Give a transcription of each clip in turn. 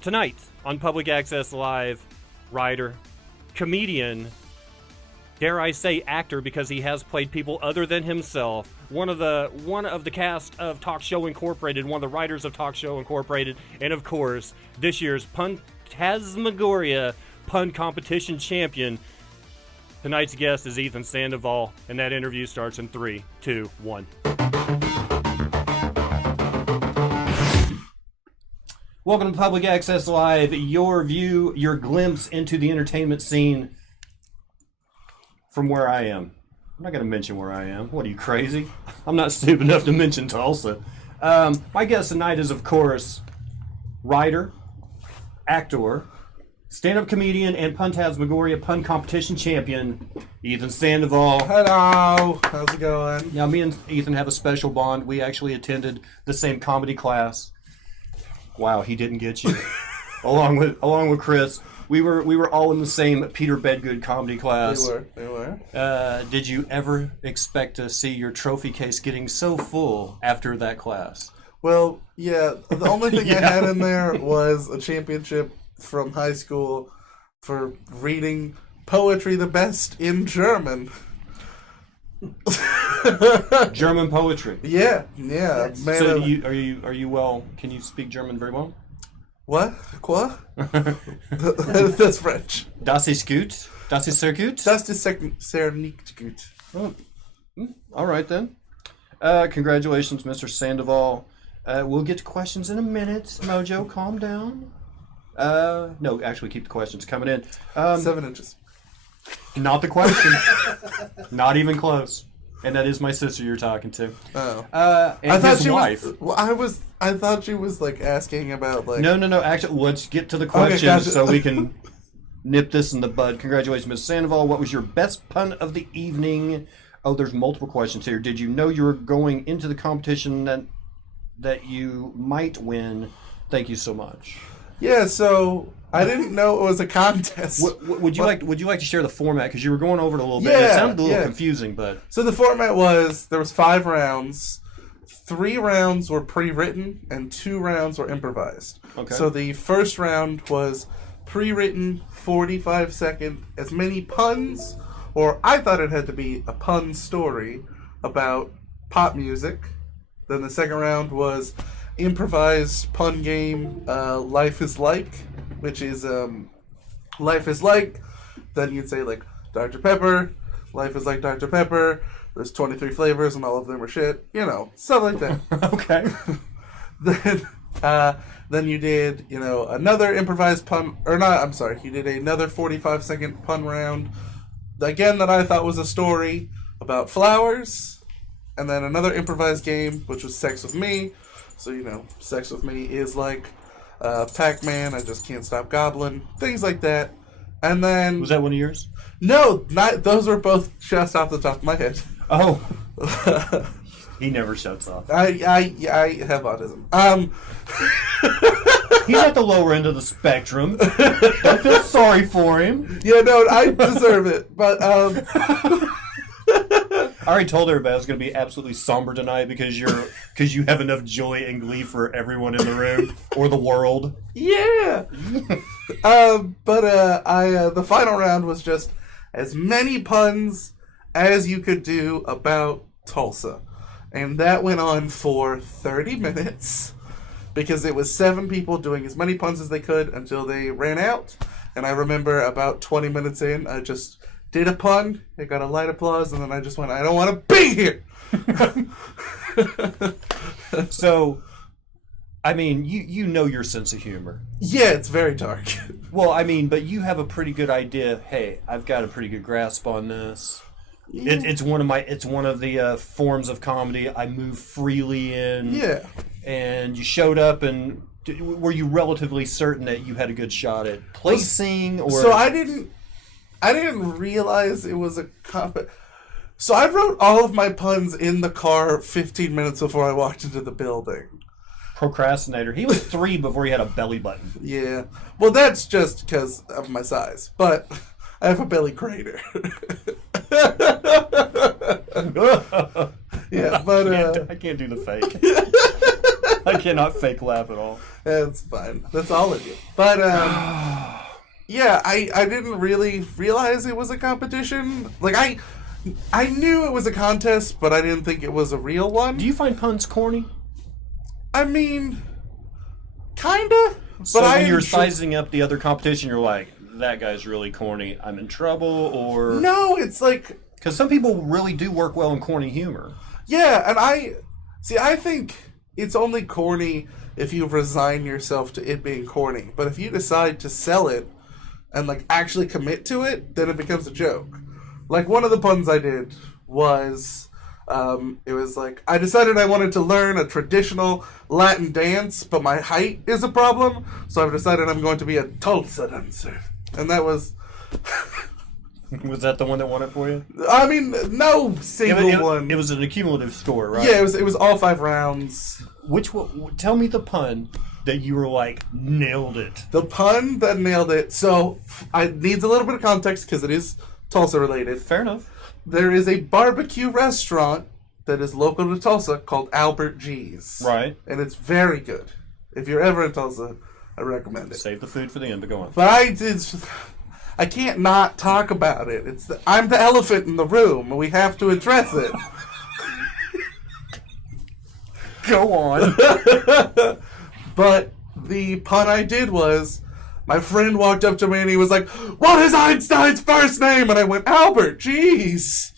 Tonight on Public Access Live, writer, comedian, dare I say actor, because he has played people other than himself, one of the cast of Talk Show Incorporated, one of the writers of Talk Show Incorporated, and of course, this year's Puntasmagoria Pun Competition champion. Tonight's guest is Ethan Sandoval, and that interview starts in 3, 2, 1. Welcome to Public Access Live, your view, your glimpse into the entertainment scene from where I am. I'm not going to mention where I am. What are you, crazy? I'm not stupid enough to mention Tulsa. My guest tonight is, of course, writer, actor, stand-up comedian, and Puntasmagoria Pun Competition champion, Ethan Sandoval. Hello! How's it going? Now, me and Ethan have a special bond. We actually attended the same comedy class. Wow, he didn't get you. along with Chris, we were all in the same Peter Bedgood comedy class. They were. Did you ever expect to see your trophy case getting so full after that class? Well, yeah. The only thing I had in there was a championship from high school for reading poetry the best in German. German poetry. Yeah. So are you well? Can you speak German very well? What? Quoi? That's French. Das ist gut. Das ist sehr gut. Das ist sehr nicht gut. Oh. All right then. Congratulations, Mr. Sandoval. We'll get to questions in a minute. Mojo, calm down. No, actually, keep the questions coming in. 7 inches. Not the question. Not even close. And that is my sister you're talking to. Oh. And I thought his she wife. I thought she was like asking about like. No. Actually, let's get to the questions gotcha. so we can nip this in the bud. Congratulations, Ms. Sandoval. What was your best pun of the evening? Oh, there's multiple questions here. Did you know you were going into the competition that you might win? Thank you so much. Yeah, so I didn't know it was a contest. Would you like to share the format, because you were going over it a little bit? Yeah, it sounded a little confusing, but so the format was there was 5 rounds. 3 rounds were pre-written and 2 rounds were improvised. Okay. So the first round was pre-written, 45-second, as many puns, or I thought it had to be a pun story about pop music. Then the second round was improvised pun game, Life is Like, which is Life is Like, then you'd say like Dr. Pepper, Life is like Dr. Pepper, there's 23 flavors and all of them are shit, stuff like that. Okay. Then you did, another improvised pun, you did another 45-second pun round, again that I thought was a story about flowers, and then another improvised game, which was Sex with Me. So, Sex with Me is like Pac-Man, I just can't stop gobbling, things like that. And then... Was that one of yours? No, those were both just off the top of my head. Oh. He never shuts off. I have autism. He's at the lower end of the spectrum. Don't feel sorry for him. Yeah, no, I deserve it. But, I already told everybody I was going to be absolutely somber tonight because you have enough joy and glee for everyone in the room or the world. Yeah. The final round was just as many puns as you could do about Tulsa. And that went on for 30 minutes because it was 7 people doing as many puns as they could until they ran out. And I remember about 20 minutes in, I just did a pun, it got a light applause, and then I just went, I don't want to be here! So, I mean, you know your sense of humor. Yeah, it's very dark. Well, I mean, but you have a pretty good idea, hey, I've got a pretty good grasp on this. Yeah. It's one of the forms of comedy I move freely in. Yeah. And you showed up, and were you relatively certain that you had a good shot at placing? Or so I didn't realize it was a So I wrote all of my puns in the car 15 minutes before I walked into the building. Procrastinator. He was 3 before he had a belly button. Yeah. Well, that's just because of my size. But I have a belly crater. Yeah, but I can't do the fake. I cannot fake laugh at all. That's fine. That's all of you. But, yeah, I didn't really realize it was a competition. Like, I knew it was a contest, but I didn't think it was a real one. Do you find puns corny? I mean, kinda. So but when you're sizing up the other competition, you're like, that guy's really corny, I'm in trouble, or... No, it's like... Because some people really do work well in corny humor. Yeah, and I think it's only corny if you resign yourself to it being corny. But if you decide to sell it and, like, actually commit to it, then it becomes a joke. Like, one of the puns I did was, it was like, I decided I wanted to learn a traditional Latin dance, but my height is a problem, so I've decided I'm going to be a Tulsa dancer. And that was... Was that the one that won it for you? I mean, no single one. It was an accumulative score, right? Yeah, it was all 5 rounds. Which one? Tell me the pun that you were like, nailed it. The pun that nailed it. So, it needs a little bit of context because it is Tulsa related. Fair enough. There is a barbecue restaurant that is local to Tulsa called Albert G's. Right. And it's very good. If you're ever in Tulsa, I recommend it. Save the food for the end, but go on. But I can't not talk about it. I'm the elephant in the room, and we have to address it. Go on. But the pun I did was, my friend walked up to me and he was like, "What is Einstein's first name?" And I went, "Albert, jeez."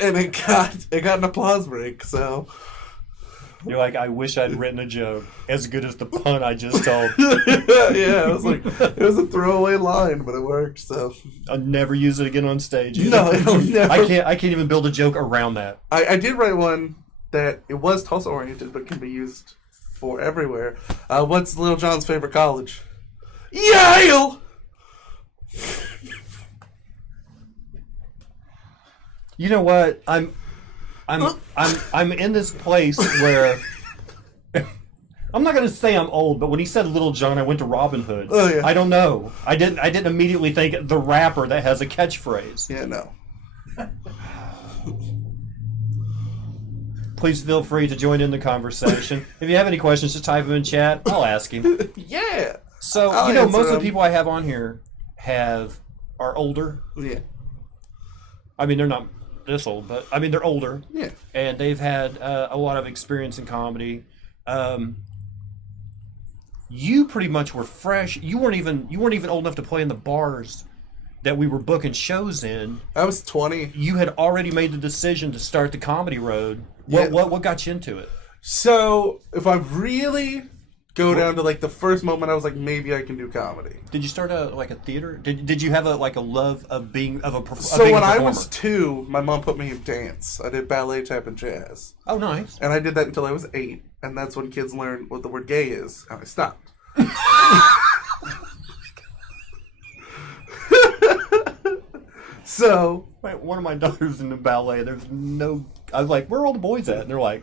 And it got an applause break, so... You're like, I wish I'd written a joke as good as the pun I just told. Yeah, it was a throwaway line, but it worked, so... I'll never use it again on stage either. No, it'll never... I can't even build a joke around that. I did write one that it was Tulsa-oriented, but can be used for everywhere. What's Little John's favorite college? Yale! You know what? I'm in this place where I'm not going to say I'm old, but when he said Little John, I went to Robin Hood. Oh, yeah. I don't know. I didn't immediately think the rapper that has a catchphrase. Yeah, no. Please feel free to join in the conversation. If you have any questions, just type them in chat. I'll ask him. Yeah. So, most of the people I have on here are older. Yeah. I mean, they're not this old, but I mean, they're older. Yeah. And they've had a lot of experience in comedy. You pretty much were fresh. You weren't even old enough to play in the bars that we were booking shows in. I was 20. You had already made the decision to start the comedy road. What got you into it? So, if I really go down to like the first moment, I was like, maybe I can do comedy. Did you start a theater? Did you have a love of being a performer? So when I was 2, my mom put me in dance. I did ballet, tap, and jazz. Oh, nice. And I did that until I was 8, and that's when kids learn what the word gay is, and I stopped. So... Wait, one of my daughters in the ballet, I was like, where are all the boys at? And they're like,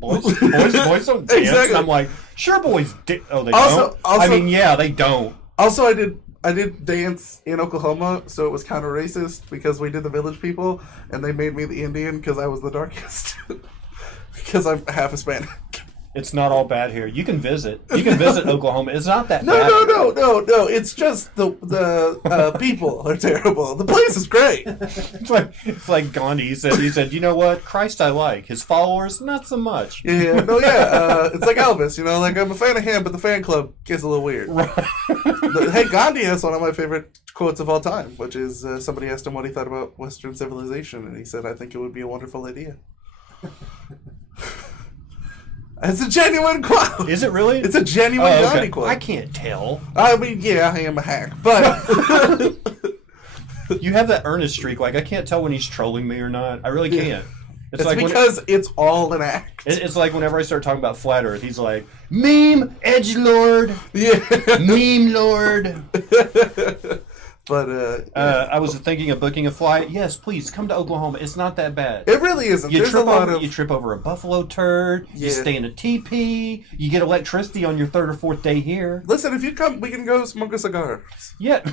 boys don't dance. Exactly. And I'm like, sure, boys they don't. I mean, yeah, they don't. Also, I did dance in Oklahoma, so it was kind of racist because we did the Village People, and they made me the Indian because I was the darkest. Because I'm half Hispanic. It's not all bad here. You can visit. Oklahoma. It's not that bad. No. It's just the people are terrible. The place is great. It's like Gandhi. He said, you know what? Christ I like. His followers, not so much. Yeah. It's like Elvis. Like I'm a fan of him, but the fan club gets a little weird. Right. Hey, Gandhi has one of my favorite quotes of all time, which is somebody asked him what he thought about Western civilization, and he said, "I think it would be a wonderful idea." It's a genuine quote. Is it really? It's a genuine Gandhi quote. I can't tell. I mean, yeah, I am a hack, but... You have that earnest streak. Like, I can't tell when he's trolling me or not. I really can't. It's like because it's all an act. It's like whenever I start talking about Flat Earth, he's like, meme, edgelord, meme lord. But I was thinking of booking a flight. Yes, please come to Oklahoma. It's not that bad. It really isn't. You trip over a buffalo turd. Yeah. You stay in a teepee. You get electricity on your 3rd or 4th day here. Listen, if you come, we can go smoke a cigar. Yeah.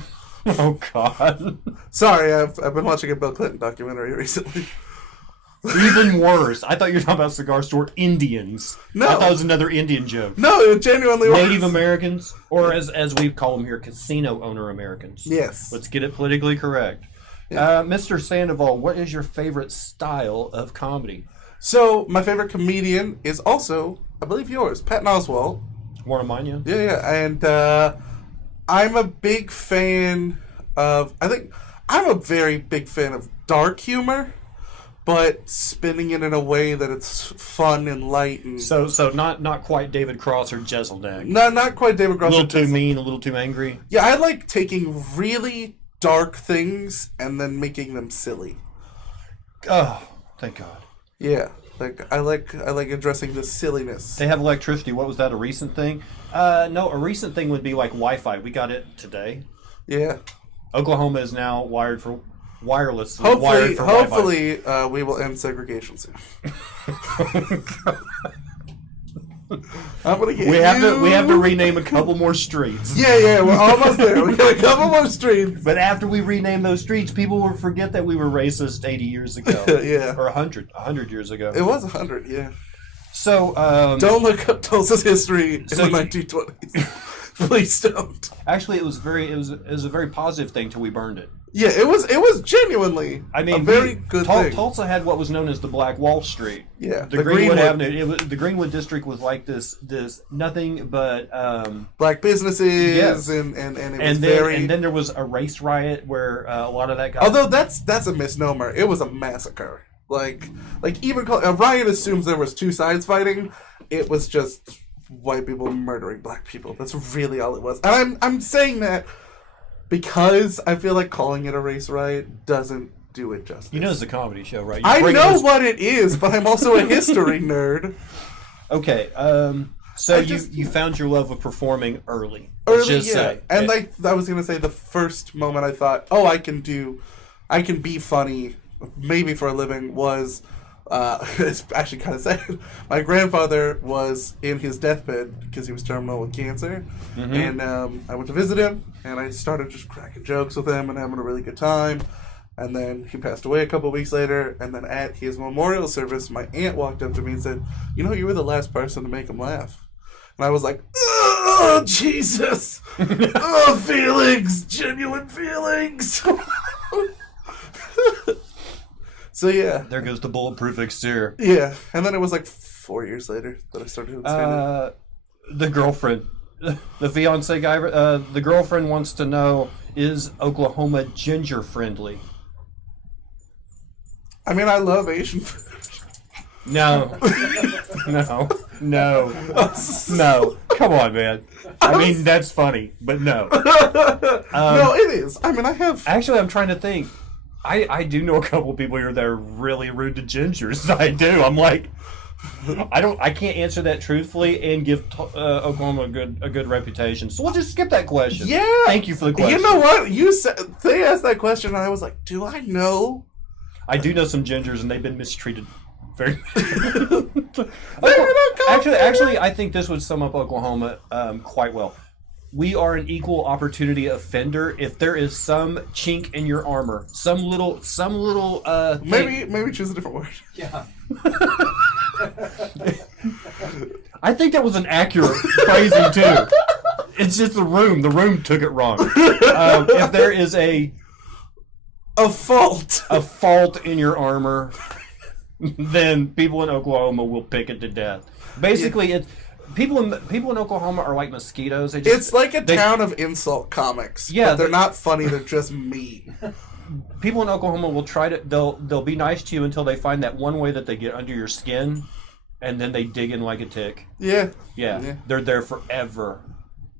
Oh God. Sorry, I've been watching a Bill Clinton documentary recently. Even worse. I thought you were talking about cigar store Indians. No. I thought it was another Indian joke. No, it genuinely was. Native Americans, or as we call them here, casino owner Americans. Yes. Let's get it politically correct. Mr. Sandoval, what is your favorite style of comedy? So, my favorite comedian is also, I believe, yours, Patton Oswalt. One of mine, yeah. Yeah. And I'm a big fan of, I'm a very big fan of dark humor, but spinning it in a way that it's fun and light. And So not quite David Cross or Jeselnik. no, not quite David Cross. A little too mean, a little too angry. Yeah, I like taking really dark things and then making them silly. Oh, thank God. Yeah, like I like addressing the silliness. They have electricity. What was that, a recent thing? No, a recent thing would be like Wi-Fi. We got it today. Yeah. Oklahoma is now wired for wireless. Hopefully, we will end segregation soon. I'm gonna get We have to rename a couple more streets. Yeah, we're almost there. We got a couple more streets. But after we rename those streets, people will forget that we were racist 80 years ago. Yeah. Or 100 years ago. It was 100, yeah. So, don't look up Tulsa's history in So the 1920s. Please don't. actually, it was a very positive thing till we burned it. Yeah, it was genuinely a very good thing. Tulsa had what was known as the Black Wall Street. Yeah, the Greenwood Avenue. The Greenwood district was like this nothing but black businesses, yes. and it was very. And then there was a race riot where a lot of that got. Although that's a misnomer. It was a massacre. Like even a riot assumes there was two sides fighting. It was just white people murdering black people. That's really all it was. And I'm saying that because I feel like calling it a race riot doesn't do it justice. You know it's a comedy show, right? I know what it is, but I'm also a history nerd. Okay, so you found your love of performing early. Say. And I was gonna say the first moment I thought, oh, I can be funny, maybe for a living, was it's actually kind of sad. My grandfather was in his deathbed because he was terminal with cancer, and I went to visit him, and I started just cracking jokes with him and having a really good time. And then he passed away a couple weeks later, and then at his memorial service, my aunt walked up to me and said, "You know, you were the last person to make him laugh." And I was like, "Oh, Jesus! Oh, feelings! Genuine feelings!" So, yeah. There goes the bulletproof exterior. Yeah, and then it was like 4 years later that I started doing stand-up. The girlfriend, the fiance guy, the girlfriend wants to know, is Oklahoma ginger friendly? I mean, I love Asian food. No. No. Come on, man. I mean, that's funny, but no. No, it is. I mean, I have... Actually, I'm trying to think. I do know a couple of people here that are really rude to gingers. I do. I'm like, I can't answer that truthfully and give Oklahoma a good reputation. So we'll just skip that question. Yeah. Thank you for the question. You know what? They asked that question, and I was like, do I know? I do know some gingers, and they've been mistreated very. Actually, Actually, I think this would sum up Oklahoma quite well. We are an equal opportunity offender. If there is some chink in your armor, some little maybe choose a different word. Yeah. I think that was an accurate phrasing too. It's just the room. The room took it wrong. If there is a fault in your armor, then people in Oklahoma will pick it to death. Basically, it's people in Oklahoma are like mosquitoes. It's like a town of insult comics. Yeah, but they're not funny. They're just mean. People in Oklahoma will try to. They'll be nice to you until they find that one way that they get under your skin, and then they dig in like a tick. Yeah. They're there forever.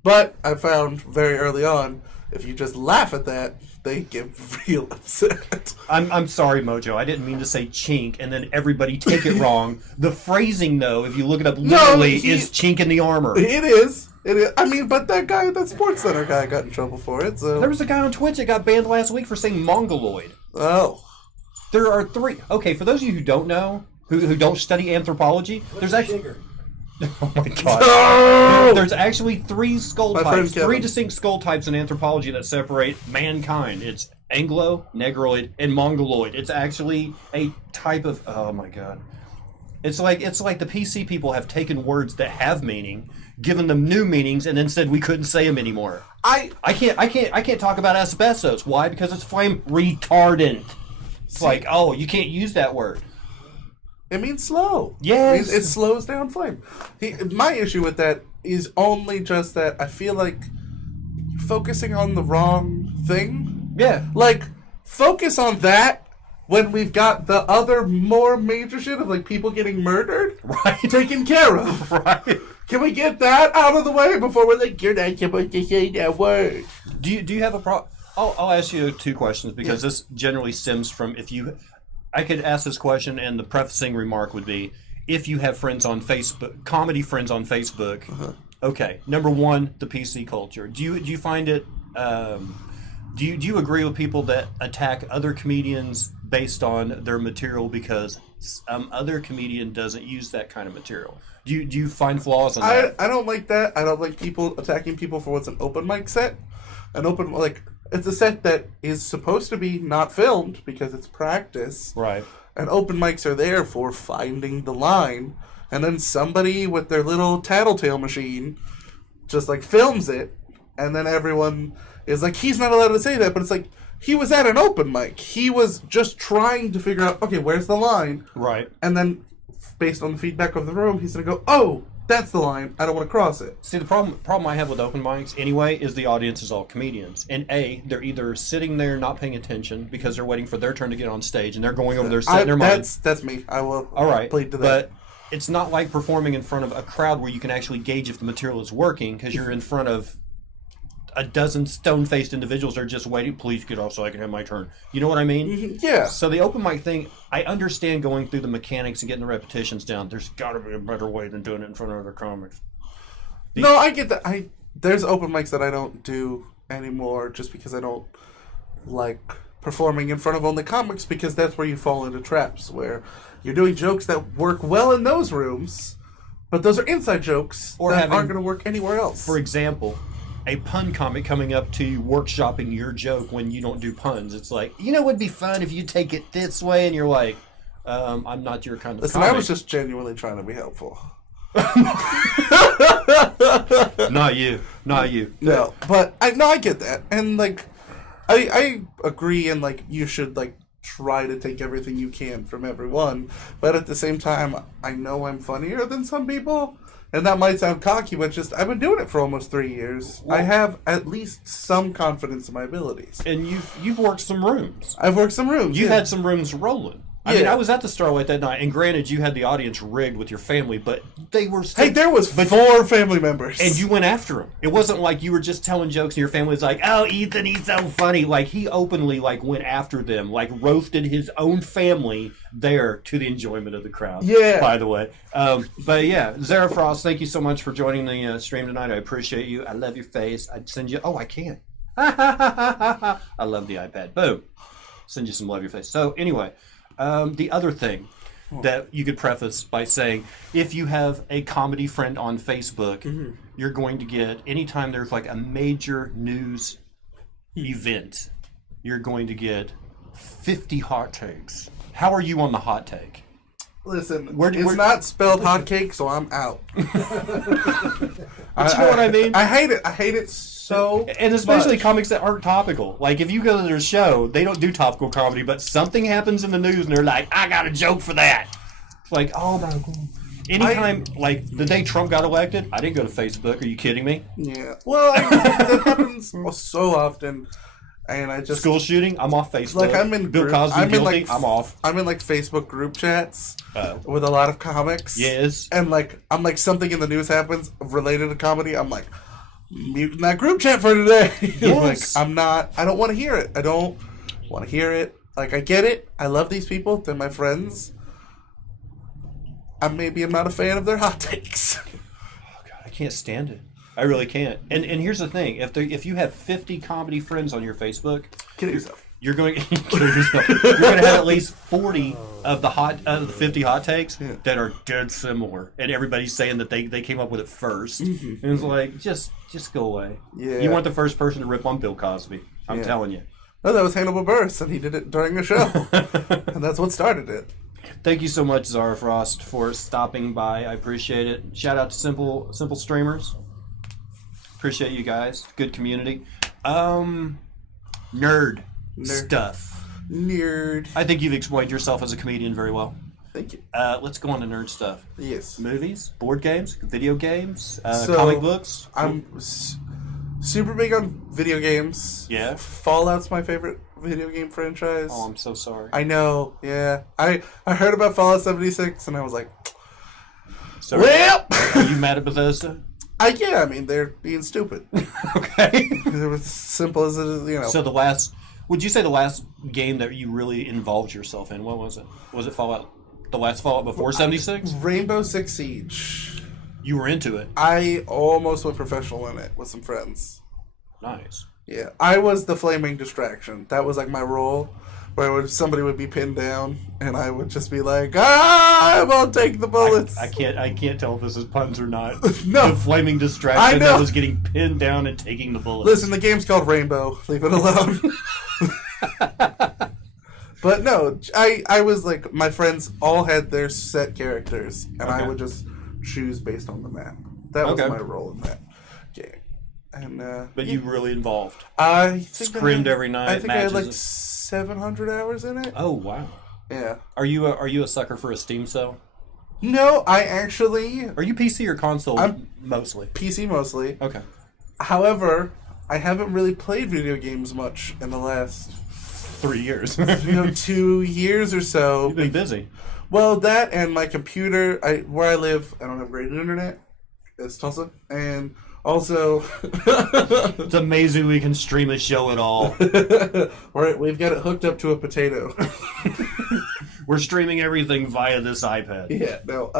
But I found very early on, if you just laugh at that, they get real upset. I'm sorry, Mojo. I didn't mean to say chink, and then everybody take it wrong. The phrasing, though, if you look it up literally, is chink in the armor. It is. I mean, but that Sports Center guy got in trouble for it. So there was a guy on Twitch that got banned last week for saying mongoloid. Oh. There are three. Okay, for those of you who don't know, who don't study anthropology, there's actually. Oh my god. No! There's actually three skull My types, friend three Kevin. distinct skull types in anthropology that separate mankind. It's Anglo, Negroid, and Mongoloid. It's actually a type of, oh my god. It's like the PC people have taken words that have meaning, given them new meanings, and then said we couldn't say them anymore. I can't talk about asbestos. Why? Because it's flame retardant. It's like, oh, you can't use that word. It means slow. Yes. It slows down flame. My issue with that is only just that I feel like you're focusing on the wrong thing. Yeah. Like, focus on that when we've got the other more major shit of, like, people getting murdered taken care of. Right. Can we get that out of the way before we're like, you're not supposed to say that word? Do you have a problem? I'll ask you 2 questions because this generally stems from I could ask this question and the prefacing remark would be, if you have friends on Facebook, comedy friends on Facebook, okay. Number 1, the PC culture. Do you find it? Do you agree with people that attack other comedians based on their material because some other comedian doesn't use that kind of material? Do you find flaws in that? I don't like that. I don't like people attacking people for what's an open mic set. It's a set that is supposed to be not filmed because it's practice. Right. And open mics are there for finding the line. And then somebody with their little tattletale machine just, like, films it. And then everyone is like, he's not allowed to say that. But it's like, he was at an open mic. He was just trying to figure out, okay, where's the line? Right. And then, based on the feedback of the room, he's going to go, oh, that's the line. I don't want to cross it. See, the problem I have with open mics anyway is the audience is all comedians. And they're either sitting there not paying attention because they're waiting for their turn to get on stage and they're going over there setting their mind. That's me. I will plead to that. But it's not like performing in front of a crowd where you can actually gauge if the material is working because you're in front of a dozen stone-faced individuals that are just waiting, please get off so I can have my turn. You know what I mean? Yeah. So the open mic thing, I understand going through the mechanics and getting the repetitions down. There's got to be a better way than doing it in front of other comics. No, I get that. There's open mics that I don't do anymore just because I don't like performing in front of only comics because that's where you fall into traps where you're doing jokes that work well in those rooms, but those are inside jokes that aren't going to work anywhere else. For example, a pun comic coming up to you workshopping your joke when you don't do puns. It's like, it would be fun if you take it this way, and you're like, I'm not your kind of Listen, comic. I was just genuinely trying to be helpful. Not you. No, but I get that. And, like, I agree, and, like, you should, like, try to take everything you can from everyone. But at the same time, I know I'm funnier than some people. And that might sound cocky, but just, I've been doing it for almost 3 years. Well, I have at least some confidence in my abilities. And you've worked some rooms. I've worked some rooms. You've had some rooms rolling. I mean, I was at the Starlight that night, and granted, you had the audience rigged with your family, but they were still... Hey, there was 4 family members. And you went after them. It wasn't like you were just telling jokes and your family was like, oh, Ethan, he's so funny. Like, he openly, like, went after them, like, roasted his own family there to the enjoyment of the crowd. Yeah. By the way. But, yeah, Zara Frost, thank you so much for joining the stream tonight. I appreciate you. I love your face. I'd send you... Oh, I can't. I love the iPad. Boom. Send you some love your face. So, anyway... the other thing that you could preface by saying, if you have a comedy friend on Facebook, you're going to get, anytime there's like a major news event, you're going to get 50 hot takes. How are you on the hot take? Listen, it's not spelled hotcake, so I'm out. But you know what I mean? I hate it. I hate it so And especially much. comics that aren't topical. Like, if you go to their show, they don't do topical comedy, but something happens in the news, and they're like, I got a joke for that. It's like, oh my God. Anytime, like, the day Trump got elected, I didn't go to Facebook. Are you kidding me? Yeah. Well, that happens so often. And I just... School shooting, I'm off Facebook. Like, I'm in... Bill Cosby guilty, I'm off. I'm in, like, Facebook group chats with a lot of comics. Yes. And, like, I'm like, something in the news happens related to comedy. I'm like, muting that group chat for today. Yes. Like, I don't want to hear it. I don't want to hear it. Like, I get it. I love these people. They're my friends. I'm not a fan of their hot takes. Oh, God, I can't stand it. I really can't. And here's the thing: if you have 50 comedy friends on your Facebook, Kill yourself. You're going to have at least 40 of the 50 hot takes that are dead similar, and everybody's saying that they came up with it first. And it's like, just go away. Yeah. You weren't the first person to rip on Bill Cosby. I'm telling you. No, that was Hannibal Buress, and he did it during the show. And that's what started it. Thank you so much, Zara Frost, for stopping by. I appreciate it. Shout out to Simple Streamers. Appreciate you guys. Good community. Nerd stuff. Nerd. I think you've explained yourself as a comedian very well. Thank you. Let's go on to nerd stuff. Yes. Movies, board games, video games, So, comic books. I'm super big on video games. Yeah. Fallout's my favorite video game franchise. Oh, I'm so sorry. I know, yeah. I heard about Fallout 76 and I was like, Sorry. well, Are you mad at Bethesda? yeah, I mean, they're being stupid. Okay. It was simple as it is, you know. So would you say the last game that you really involved yourself in, what was it? Was it Fallout? The last Fallout before 76? Rainbow Six Siege. You were into it. I almost went professional in it with some friends. Nice. Yeah, I was the flaming distraction. That was like my role, where somebody would be pinned down, and I would just be like, I won't take the bullets. I can't tell if this is puns or not. No. The flaming I distraction know. that was getting pinned down and taking the bullets. Listen, the game's called Rainbow. Leave it alone. But no, I was like, my friends all had their set characters, and I Okay. would just choose based on the map. That was Okay. my role in that game. And But you really involved. I think Scrimmed every night, I think I had like matches. 700 hours in it. Oh wow. Yeah. Are you a sucker for a Steam sale? No, I actually Are you PC or console I'm- mostly? PC mostly. Okay. However, I haven't really played video games much in the last 3 years. 2 years or so. You've been busy. Well, that and my computer. Where I live, I don't have great internet. It's Tulsa, and also It's amazing we can stream a show at all. we've got it hooked up to a potato. We're streaming everything via this iPad. Yeah, no.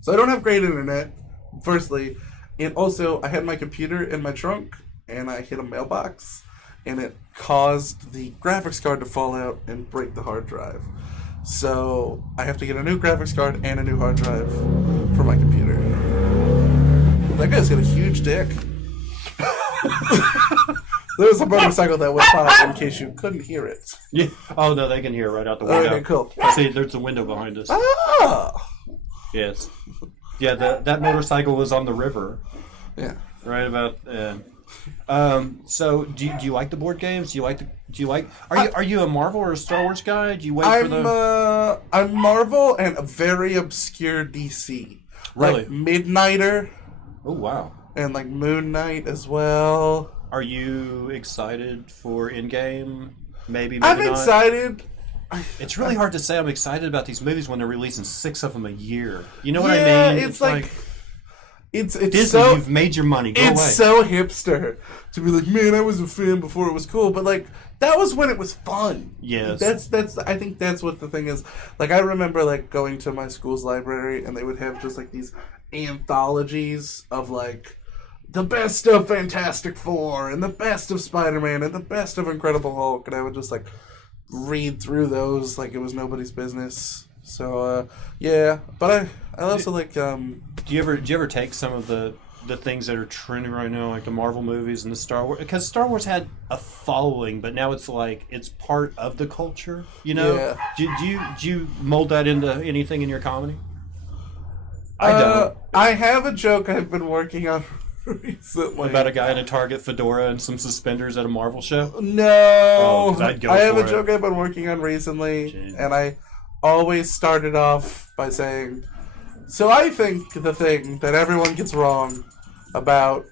So I don't have great internet. Firstly, and also I had my computer in my trunk, and I hit a mailbox, and it caused the graphics card to fall out and break the hard drive. So I have to get a new graphics card and a new hard drive for my computer. That guy's got a huge dick. There was a motorcycle that went by in case you couldn't hear it. Yeah. Oh no, they can hear right out the window. Okay, cool. See, there's a window behind us. Ah! Yes. Yeah, that motorcycle was on the river. Yeah. Right about. So do you like the board games? Are you a Marvel or a Star Wars guy? Do you wait for the? I'm Marvel and a very obscure DC. Really? Like Midnighter Oh wow. and like Moon Knight as well. Are you excited for Endgame? Maybe I'm not. excited. It's really hard to say I'm excited about these movies when they're releasing 6 of them a year. You know what Yeah, I mean? it's like it's Disney, so you've made your money. Go it's away. so hipster to be like, man, I was a fan before it was cool, but like that was when it was fun. Yes. That's I think that's what the thing is. Like I remember like going to my school's library and they would have just like these anthologies of like the best of Fantastic Four and the best of Spider-Man and the best of Incredible Hulk, and I would just like read through those like it was nobody's business. So yeah, but I also like Do you ever take some of the things that are trending right now, like the Marvel movies and the Star Wars? Because Star Wars had a following, but now it's like it's part of the culture. You know? Yeah. Do you mold that into anything in your comedy? I don't. I have a joke I've been working on recently. About a guy in a Target fedora and some suspenders at a Marvel show? No, 'cause I'd go I have for a it. joke I've been working on recently, Jeez. and I always started off by saying, so I think the thing that everyone gets wrong about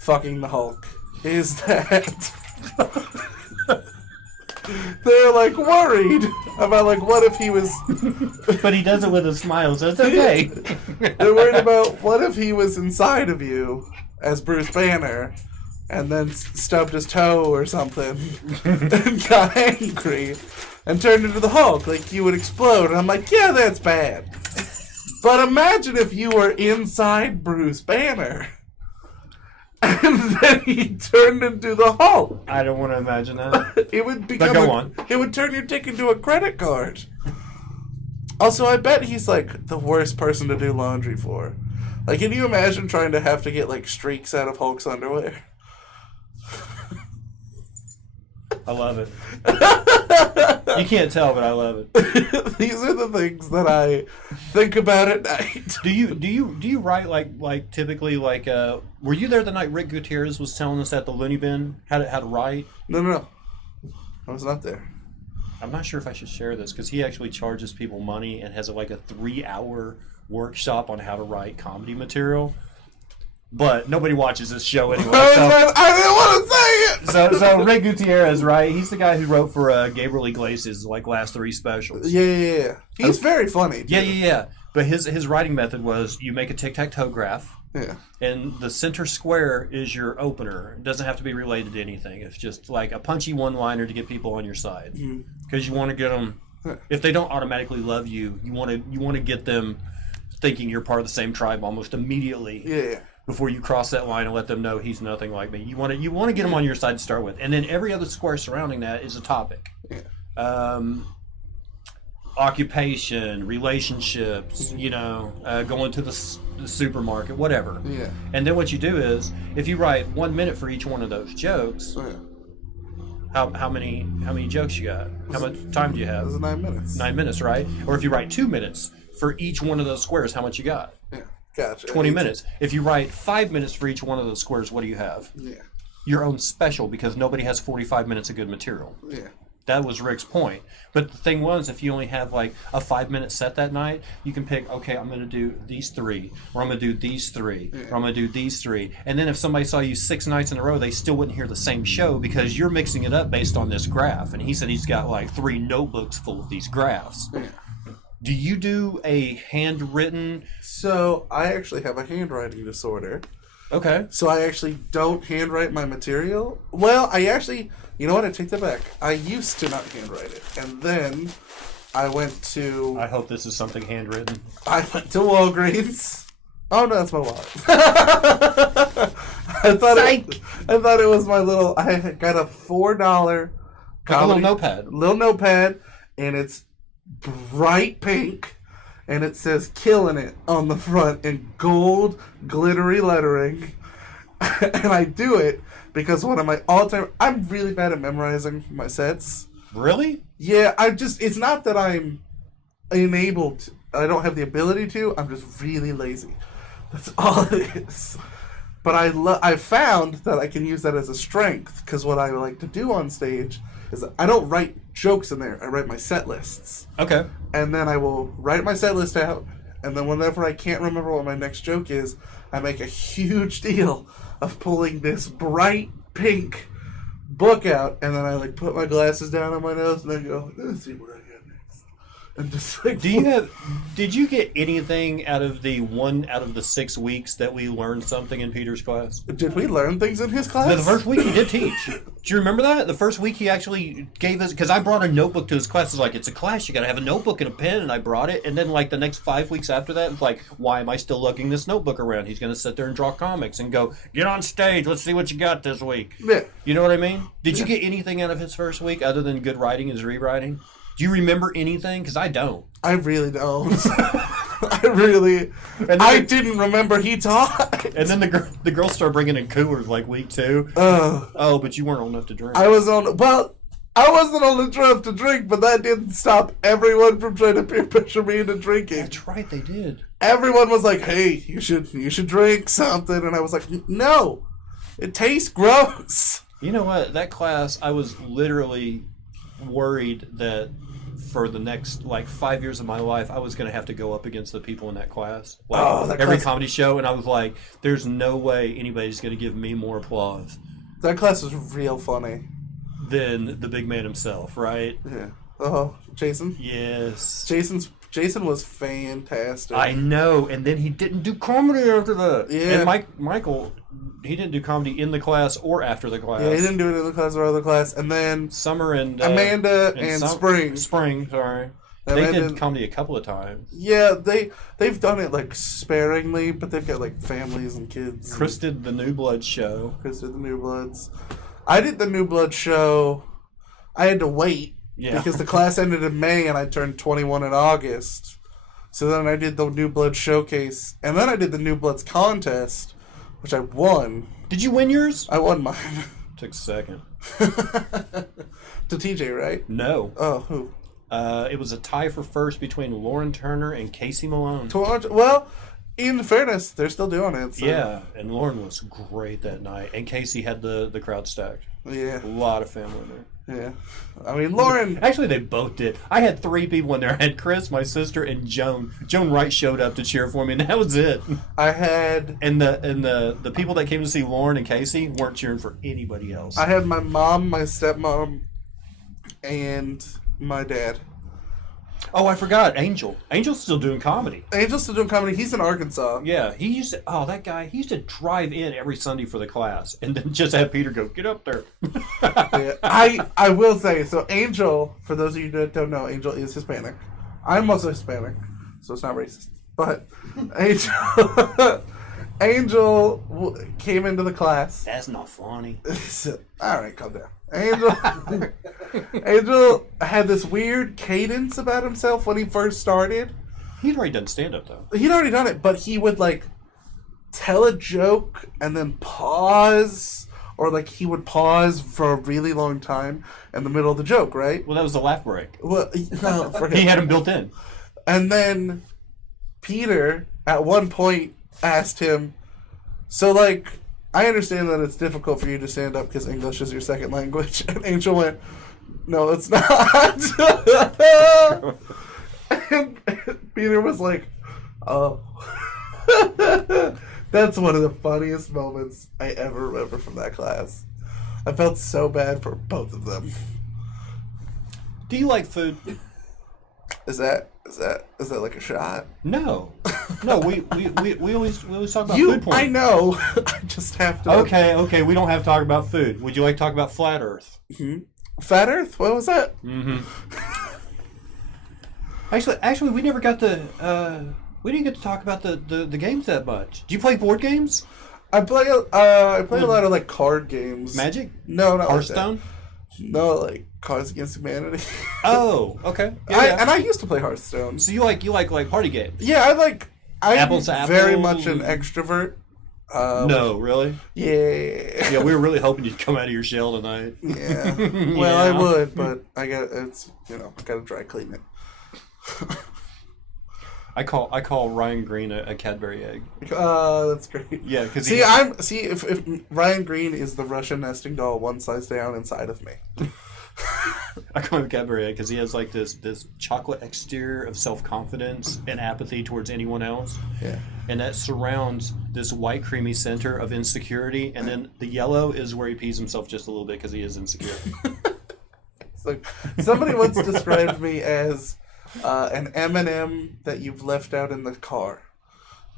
fucking the Hulk is that they're like worried about like what if he was But he does it with a smile, so it's okay. they're worried about what if he was inside of you as Bruce Banner and then stubbed his toe or something and got angry and turned into the Hulk, like you would explode. And I'm like, yeah, that's bad. But imagine if you were inside Bruce Banner and then he turned into the Hulk. I don't want to imagine that. It would become go on. It would turn your dick into a credit card. Also, I bet he's like the worst person to do laundry for. Like, can you imagine trying to have to get like streaks out of Hulk's underwear? I love it. You can't tell, but I love it. These are the things that I think about at night. Do you write like typically like were you there the night Rick Gutierrez was telling us at the Looney Bin how to write? No. I was not there. I'm not sure if I should share this because he actually charges people money and has like a 3-hour workshop on how to write comedy material. But nobody watches this show anyway. So, I didn't want to say it. so Rick Gutierrez, right? He's the guy who wrote for Gabriel Iglesias' like last 3 specials. Yeah. He's very funny. Too. Yeah. But his writing method was you make a tic-tac-toe graph. Yeah. And the center square is your opener. It doesn't have to be related to anything. It's just like a punchy one-liner to get people on your side. Because you want to get them, if they don't automatically love you, you want to get them thinking you're part of the same tribe almost immediately. Yeah. Before you cross that line and let them know he's nothing like me. You want to get them on your side to start with. And then every other square surrounding that is a topic. Yeah. Occupation, relationships, going to the supermarket, whatever. Yeah. And then what you do is, if you write 1 minute for each one of those jokes, how many jokes you got? How much time do you have? It was 9 minutes. 9 minutes, right? Or if you write 2 minutes for each one of those squares, how much you got? Yeah. Gotcha. 20 minutes. If you write 5 minutes for each one of those squares, what do you have? Yeah. Your own special, because nobody has 45 minutes of good material. Yeah. That was Rick's point. But the thing was, if you only have like a 5-minute set that night, you can pick, okay, I'm going to do these 3, or I'm going to do these 3, or I'm going to do these 3. And then if somebody saw you 6 nights in a row, they still wouldn't hear the same show because you're mixing it up based on this graph. And he said he's got like 3 notebooks full of these graphs. Yeah. Do you do a handwritten? So I actually have a handwriting disorder. Okay. So I actually don't handwrite my material. Well, I actually, you know what? I take that back. I used to not handwrite it, and then I went to. I hope this is something handwritten. I went to Walgreens. Oh no, that's my wallet. I thought it was my little. I had got a $4 Like a little notepad, and it's bright pink, and it says "Killing It" on the front in gold glittery lettering. And I do it because one of my all-time. I'm really bad at memorizing my sets. Really? Yeah, it's not that I'm enabled. I don't have the ability to. I'm just really lazy. That's all it is. But I found that I can use that as a strength, because what I like to do on stage is I don't write jokes in there. I write my set lists. Okay. And then I will write my set list out, and then whenever I can't remember what my next joke is, I make a huge deal of pulling this bright pink book out, and then I like put my glasses down on my nose, and then go, let's see what I got next. And just like, did you get anything out of the 6 weeks that we learned something in Peter's class? did we learn things in his class? No, the first week he did teach. Do you remember that? The first week he actually gave us, because I brought a notebook to his class. It's like, it's a class, you got to have a notebook and a pen, and I brought it. And then like the next 5 weeks after that, it's like, why am I still lugging this notebook around? He's going to sit there and draw comics and go, get on stage, let's see what you got this week. Yeah. You know what I mean? Did you get anything out of his first week other than good writing and rewriting? Do you remember anything? Because I don't. I really don't. I didn't remember he taught. And then the girls start bringing in coolers like week 2. Oh, but you weren't old enough to drink. I wasn't old enough to drink, but that didn't stop everyone from trying to peer pressure me into drinking. That's right, they did. Everyone was like, "Hey, you should drink something," and I was like, "No, it tastes gross." You know what? That class, I was literally worried that for the next 5 years of my life, I was going to have to go up against the people in that class. Every comedy show, and I was like, there's no way anybody's going to give me more applause. That class was real funny. Than the big man himself, right? Yeah. Oh, Jason? Yes. Jason was fantastic. I know, and then he didn't do comedy after that. Yeah. And Michael, he didn't do comedy in the class or after the class. Yeah, he didn't do it in the class or other class. And then Summer and Amanda and Spring. Spring, sorry. Amanda, they did comedy a couple of times. Yeah, they've done it sparingly, but they've got families and kids. Chris did the New Blood show. Chris did the New Bloods. I did the New Blood show. I had to wait because the class ended in May and I turned 21 in August. So then I did the New Blood showcase, and then I did the New Bloods contest, which I won. Did you win yours? I won mine. Took second. To TJ, right? No. Oh, who? It was a tie for first between Lauren Turner and Casey Malone. Well, in fairness, they're still doing it. So. Yeah, and Lauren was great that night. And Casey had the crowd stacked. Yeah. A lot of family there. Yeah. I mean, Lauren... Actually, they both did. I had 3 people in there. I had Chris, my sister, and Joan. Joan Wright showed up to cheer for me, and that was it. I had... And the people that came to see Lauren and Casey weren't cheering for anybody else. I had my mom, my stepmom, and my dad. Oh, I forgot. Angel. Angel's still doing comedy. Angel's still doing comedy. He's in Arkansas. Yeah, he used to... Oh, that guy. He used to drive in every Sunday for the class, and then just have Peter go, get up there. Yeah. I will say, so Angel, for those of you that don't know, Angel is Hispanic. I'm also Hispanic, so it's not racist. But Angel came into the class. That's not funny. All right, calm down. Angel had this weird cadence about himself when he first started. He'd already done stand-up, though. He'd already done it, but he would, like, tell a joke and then pause, or, like, he would pause for a really long time in the middle of the joke, right? Well, that was the laugh break. Well, no, for him. He had him built in. And then Peter, at one point, asked him, so, like, I understand that it's difficult for you to stand up because English is your second language. And Angel went, no, it's not. And Peter was like, oh. That's one of the funniest moments I ever remember from that class. I felt so bad for both of them. Do you like food? Is that like a shot? No. No, we always talk about You, food porn. I know. I just have to. Okay, we don't have to talk about food. Would you like to talk about Flat Earth? Mm-hmm. Fat Earth? What was that? Mm-hmm. Actually, we never got to. We didn't get to talk about the games that much. Do you play board games? I play a lot of like card games. Magic? No, not Hearthstone? like that. No, like Cards Against Humanity. Oh, okay. Yeah. And I used to play Hearthstone. So you like party games? Yeah, I'm Apples to very apples. much an extrovert. No, really? Yeah. Yeah, we were really hoping you'd come out of your shell tonight. Yeah. Well, I would, but I gotta dry clean it. I call Ryan Green a Cadbury egg. That's great. Yeah, because if Ryan Green is the Russian nesting doll one size down inside of me. I call him a Cadbury egg because he has like this chocolate exterior of self-confidence and apathy towards anyone else. Yeah. And that surrounds this white creamy center of insecurity, and then the yellow is where he pees himself just a little bit because he is insecure. It's like somebody once described me as an M&M that you've left out in the car,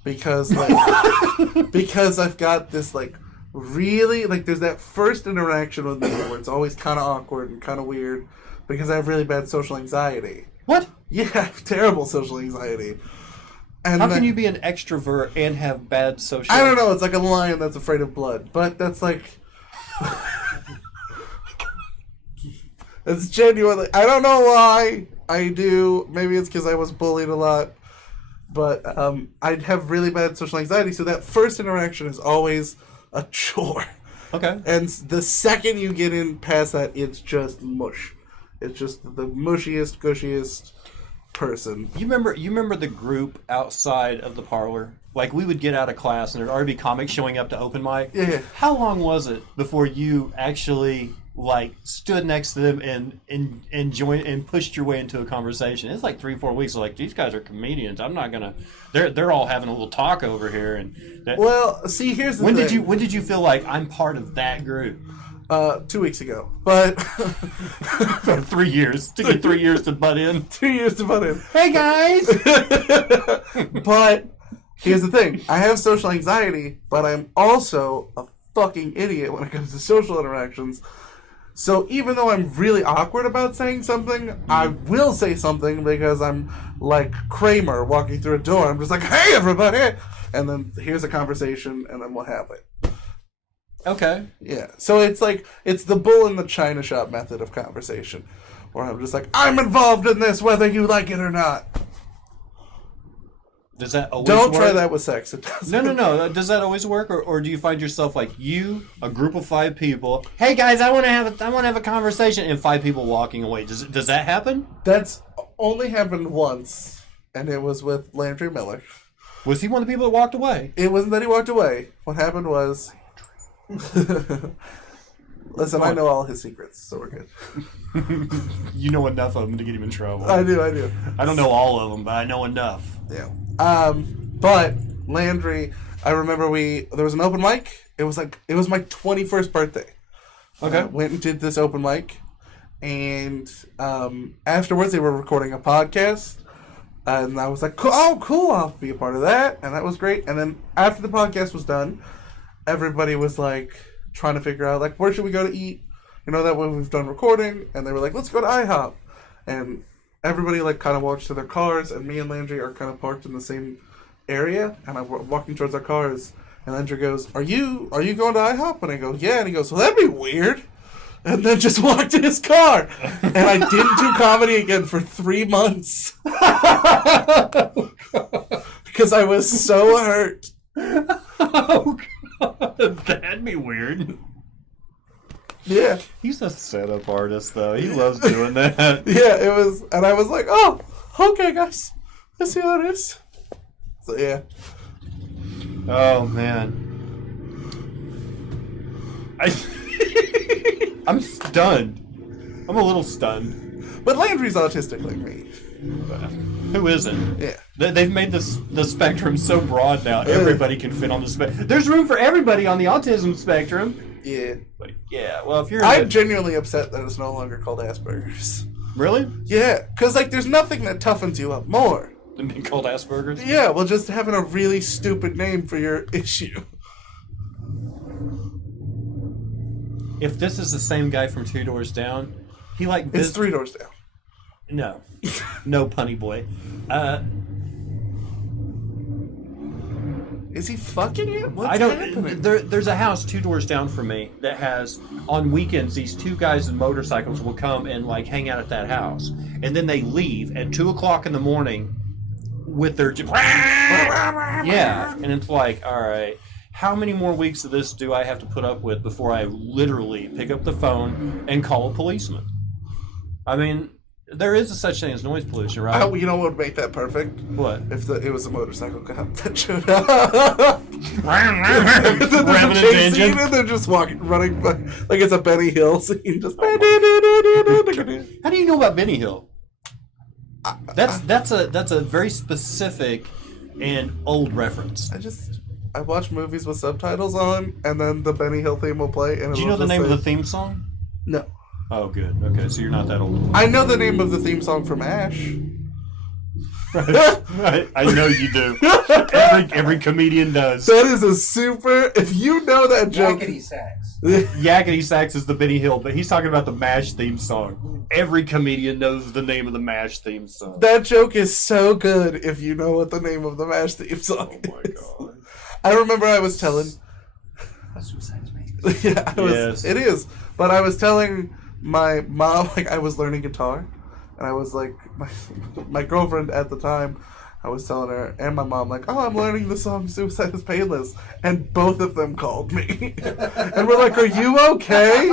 because I've got this like really like there's that first interaction with me where it's always kind of awkward and kind of weird because I have really bad social anxiety. What? Yeah, I have terrible social anxiety. And how can you be an extrovert and have bad social? I don't know. It's like a lion that's afraid of blood, but that's like. It's genuinely. I don't know why I do. Maybe it's because I was bullied a lot. But I have really bad social anxiety, so that first interaction is always a chore. Okay. And the second you get in past that, it's just mush. It's just the mushiest, gushiest person. You remember the group outside of the parlor? Like, we would get out of class and there'd already be comics showing up to open mic. Yeah. How long was it before you actually like stood next to them and joined and pushed your way into a conversation? It's like 3-4 weeks. Like, these guys are comedians. I'm not gonna. They're all having a little talk over here. And well, see, here's the thing. When did you feel like I'm part of that group? 2 weeks ago, but 3 years. Took you 3 years to butt in. 2 years to butt in. Hey guys. But here's the thing: I have social anxiety, but I'm also a fucking idiot when it comes to social interactions. So even though I'm really awkward about saying something, I will say something because I'm like Kramer walking through a door. I'm just like, "Hey, everybody!" And then here's a conversation, and then we'll have it. Okay. Yeah. So it's like, it's the bull in the china shop method of conversation, where I'm just like, I'm involved in this whether you like it or not. Does that always Don't work? try that with sex. It doesn't. No. Does that always work, or do you find yourself like you, a group of 5 people? Hey guys, I want to have a conversation, and 5 people walking away. Does that happen? That's only happened once, and it was with Landry Miller. Was he one of the people that walked away? It wasn't that he walked away. What happened was... Listen, I know all his secrets, so we're good. You know enough of them to get him in trouble. I do. I don't know all of them, but I know enough. Yeah. But Landry, I remember there was an open mic. It was my 21st birthday. Okay. Went and did this open mic, and afterwards they were recording a podcast, and I was like, "Oh, cool! I'll be a part of that," and that was great. And then after the podcast was done, everybody was like trying to figure out like where should we go to eat. That way we've done recording, and they were like, "Let's go to IHOP," and everybody like kind of walked to their cars, and me and Landry are kind of parked in the same area, and I'm walking towards our cars, and Landry goes, "Are you going to IHOP?" And I go, "Yeah," and he goes, "Well, that'd be weird," and then just walked to his car, and I didn't do comedy again for 3 months because I was so hurt. Oh God, that'd be weird. Yeah. He's a setup artist, though. He loves doing that. Yeah, it was, and I was like, "Oh, okay, guys, let's see how it is." So yeah. Oh man, I'm stunned. I'm a little stunned. But Landry's autistic like me. Who isn't? Yeah. They've made the spectrum so broad now. Everybody can fit on the spectrum. There's room for everybody on the autism spectrum. Yeah. But yeah, well, if you're... I'm genuinely upset that it's no longer called Asperger's. Really? Yeah, because, there's nothing that toughens you up more. Than being called Asperger's? Yeah, well, just having a really stupid name for your issue. If this is the same guy from 2 Doors Down, he It's 3 Doors Down. No. No, punny boy. Is he fucking it? What's I don't. happening? There's a house 2 doors down from me that has on weekends these 2 guys in motorcycles will come and hang out at that house, and then they leave at 2:00 in the morning with their yeah, and it's like, all right, how many more weeks of this do I have to put up with before I literally pick up the phone and call a policeman? I mean, there is a such thing as noise pollution, right? You know what would make that perfect? What? If it was a motorcycle cop that showed up. Revving a engine. And they're just running like it's a Benny Hill scene. Just. How do you know about Benny Hill? That's a very specific and old reference. I watch movies with subtitles on, and then the Benny Hill theme will play. And do you know the name of the theme song? No. Oh, good. Okay, so you're not that old. I know the name of the theme song from MASH. I know you do. Every comedian does. That is a super. If you know that joke. Yakety sax. Yakety Sax is the Benny Hill, but he's talking about the MASH theme song. Every comedian knows the name of the MASH theme song. That joke is so good if you know what the name of the MASH theme song is. Oh my god. I remember I was telling. Yeah, Yes. It is. But I was telling my mom, I was learning guitar, and I was like, my girlfriend at the time, I was telling her, and my mom, "Oh, I'm learning the song Suicide is Painless," and both of them called me. And we're like, "Are you okay?"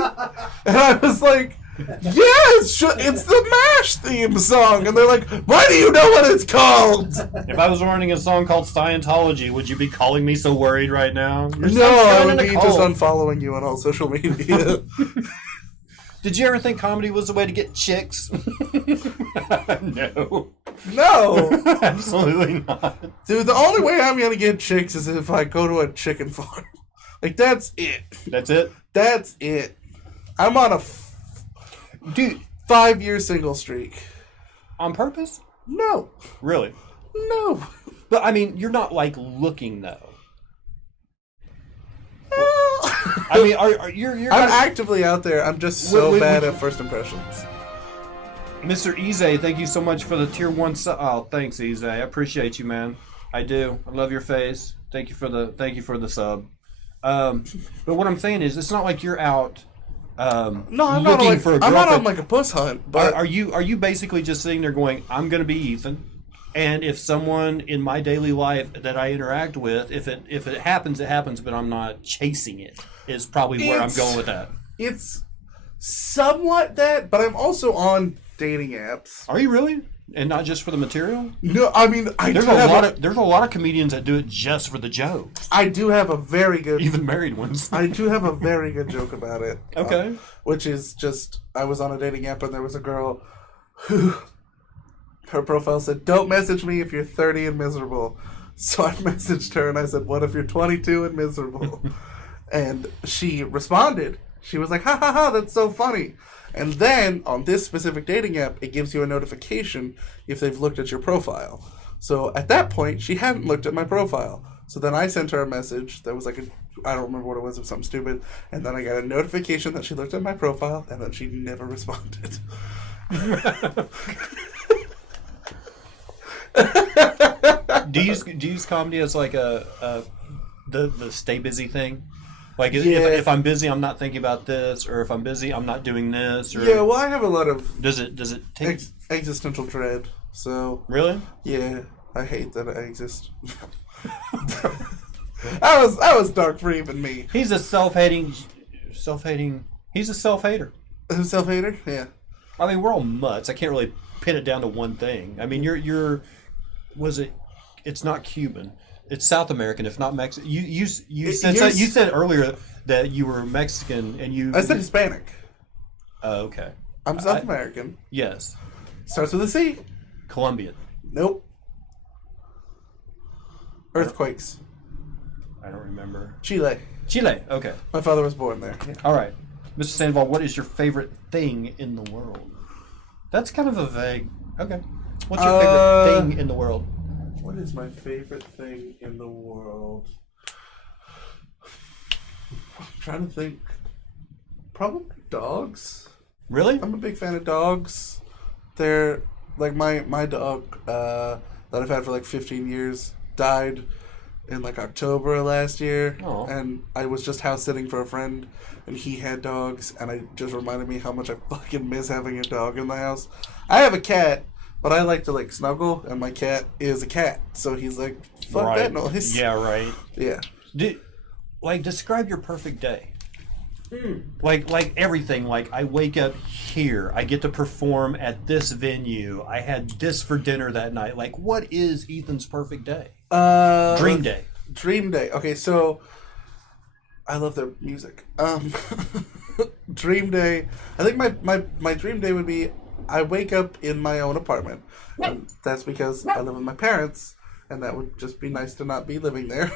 And I was like, "Yes, it's the MASH theme song." And they're like, "Why do you know what it's called?" If I was learning a song called Scientology, would you be calling me so worried right now? No, I would be just unfollowing you on all social media. Did you ever think comedy was a way to get chicks? No. No. Absolutely not. Dude, the only way I'm going to get chicks is if I go to a chicken farm. That's it. That's it? That's it. I'm on a Dude, 5-year single streak. on purpose? No. Really? No. But, I mean, you're not, looking, though. I mean, you're I'm actively out there. I'm just so bad at first impressions. Mr. Ize, thank you so much for the tier 1 sub. Oh, thanks, Ize. I appreciate you, man. I do. I love your face. Thank you for the sub. But what I'm saying is, it's not like you're out No, I'm looking not for a I'm not on girlfriend. a puss hunt. But Are you basically just sitting there going, "I'm going to be Ethan, And if someone in my daily life that I interact with, if it happens, it happens, but I'm not chasing it, is probably where I'm going with that. It's somewhat that, but I'm also on dating apps. Are you really? And not just for the material? No, I mean, there's a lot of comedians that do it just for the jokes. I do have a very good... Even married ones. I do have a very good joke about it. Okay. Which is just, I was on a dating app and there was a girl who, her profile said, "Don't message me if you're 30 and miserable." So I messaged her and I said, "What if you're 22 and miserable?" And she responded. She was like, "Ha ha ha, that's so funny." And then, on this specific dating app, it gives you a notification if they've looked at your profile. So, at that point, she hadn't looked at my profile. So then I sent her a message that was like, I don't remember what it was something stupid. And then I got a notification that she looked at my profile, and then she never responded. Do you use comedy as like the stay busy thing? Like, if I'm busy, I'm not thinking about this, or if I'm busy, I'm not doing this. Or... Yeah, well, I have a lot of... Does it take... existential dread, so... Really? Yeah, I hate that I exist. I was dark for even me. He's a self-hating... He's a self-hater. A self-hater? Yeah. I mean, we're all mutts. I can't really pin it down to one thing. I mean, it's not Cuban. It's South American, if not Mexican. You said earlier that you were Mexican, and you... I said Hispanic. Oh, okay. I'm South American. Yes. Starts with a C. Colombian. Nope. Earthquakes. I don't remember. Chile. Okay. My father was born there. Yeah. All right. Mr. Sandoval, what is your favorite thing in the world? That's kind of a vague... Okay. What's your favorite thing in the world? What is my favorite thing in the world? I'm trying to think. Probably dogs. Really? I'm a big fan of dogs. They're like my dog that I've had for like 15 years died in like October last year. Aww. And I was just house sitting for a friend and he had dogs and it just reminded me how much I fucking miss having a dog in the house. I have a cat. But I like to like snuggle, and my cat is a cat, so he's like, "Fuck that noise." Yeah, right. Yeah. Describe your perfect day. Like everything. Like I wake up here, I get to perform at this venue. I had this for dinner that night. Like, what is Ethan's perfect day? Dream day. Dream day. Okay, so I love their music. Dream day. I think my dream day would be. I wake up in my own apartment. And that's because I live with my parents, and that would just be nice to not be living there.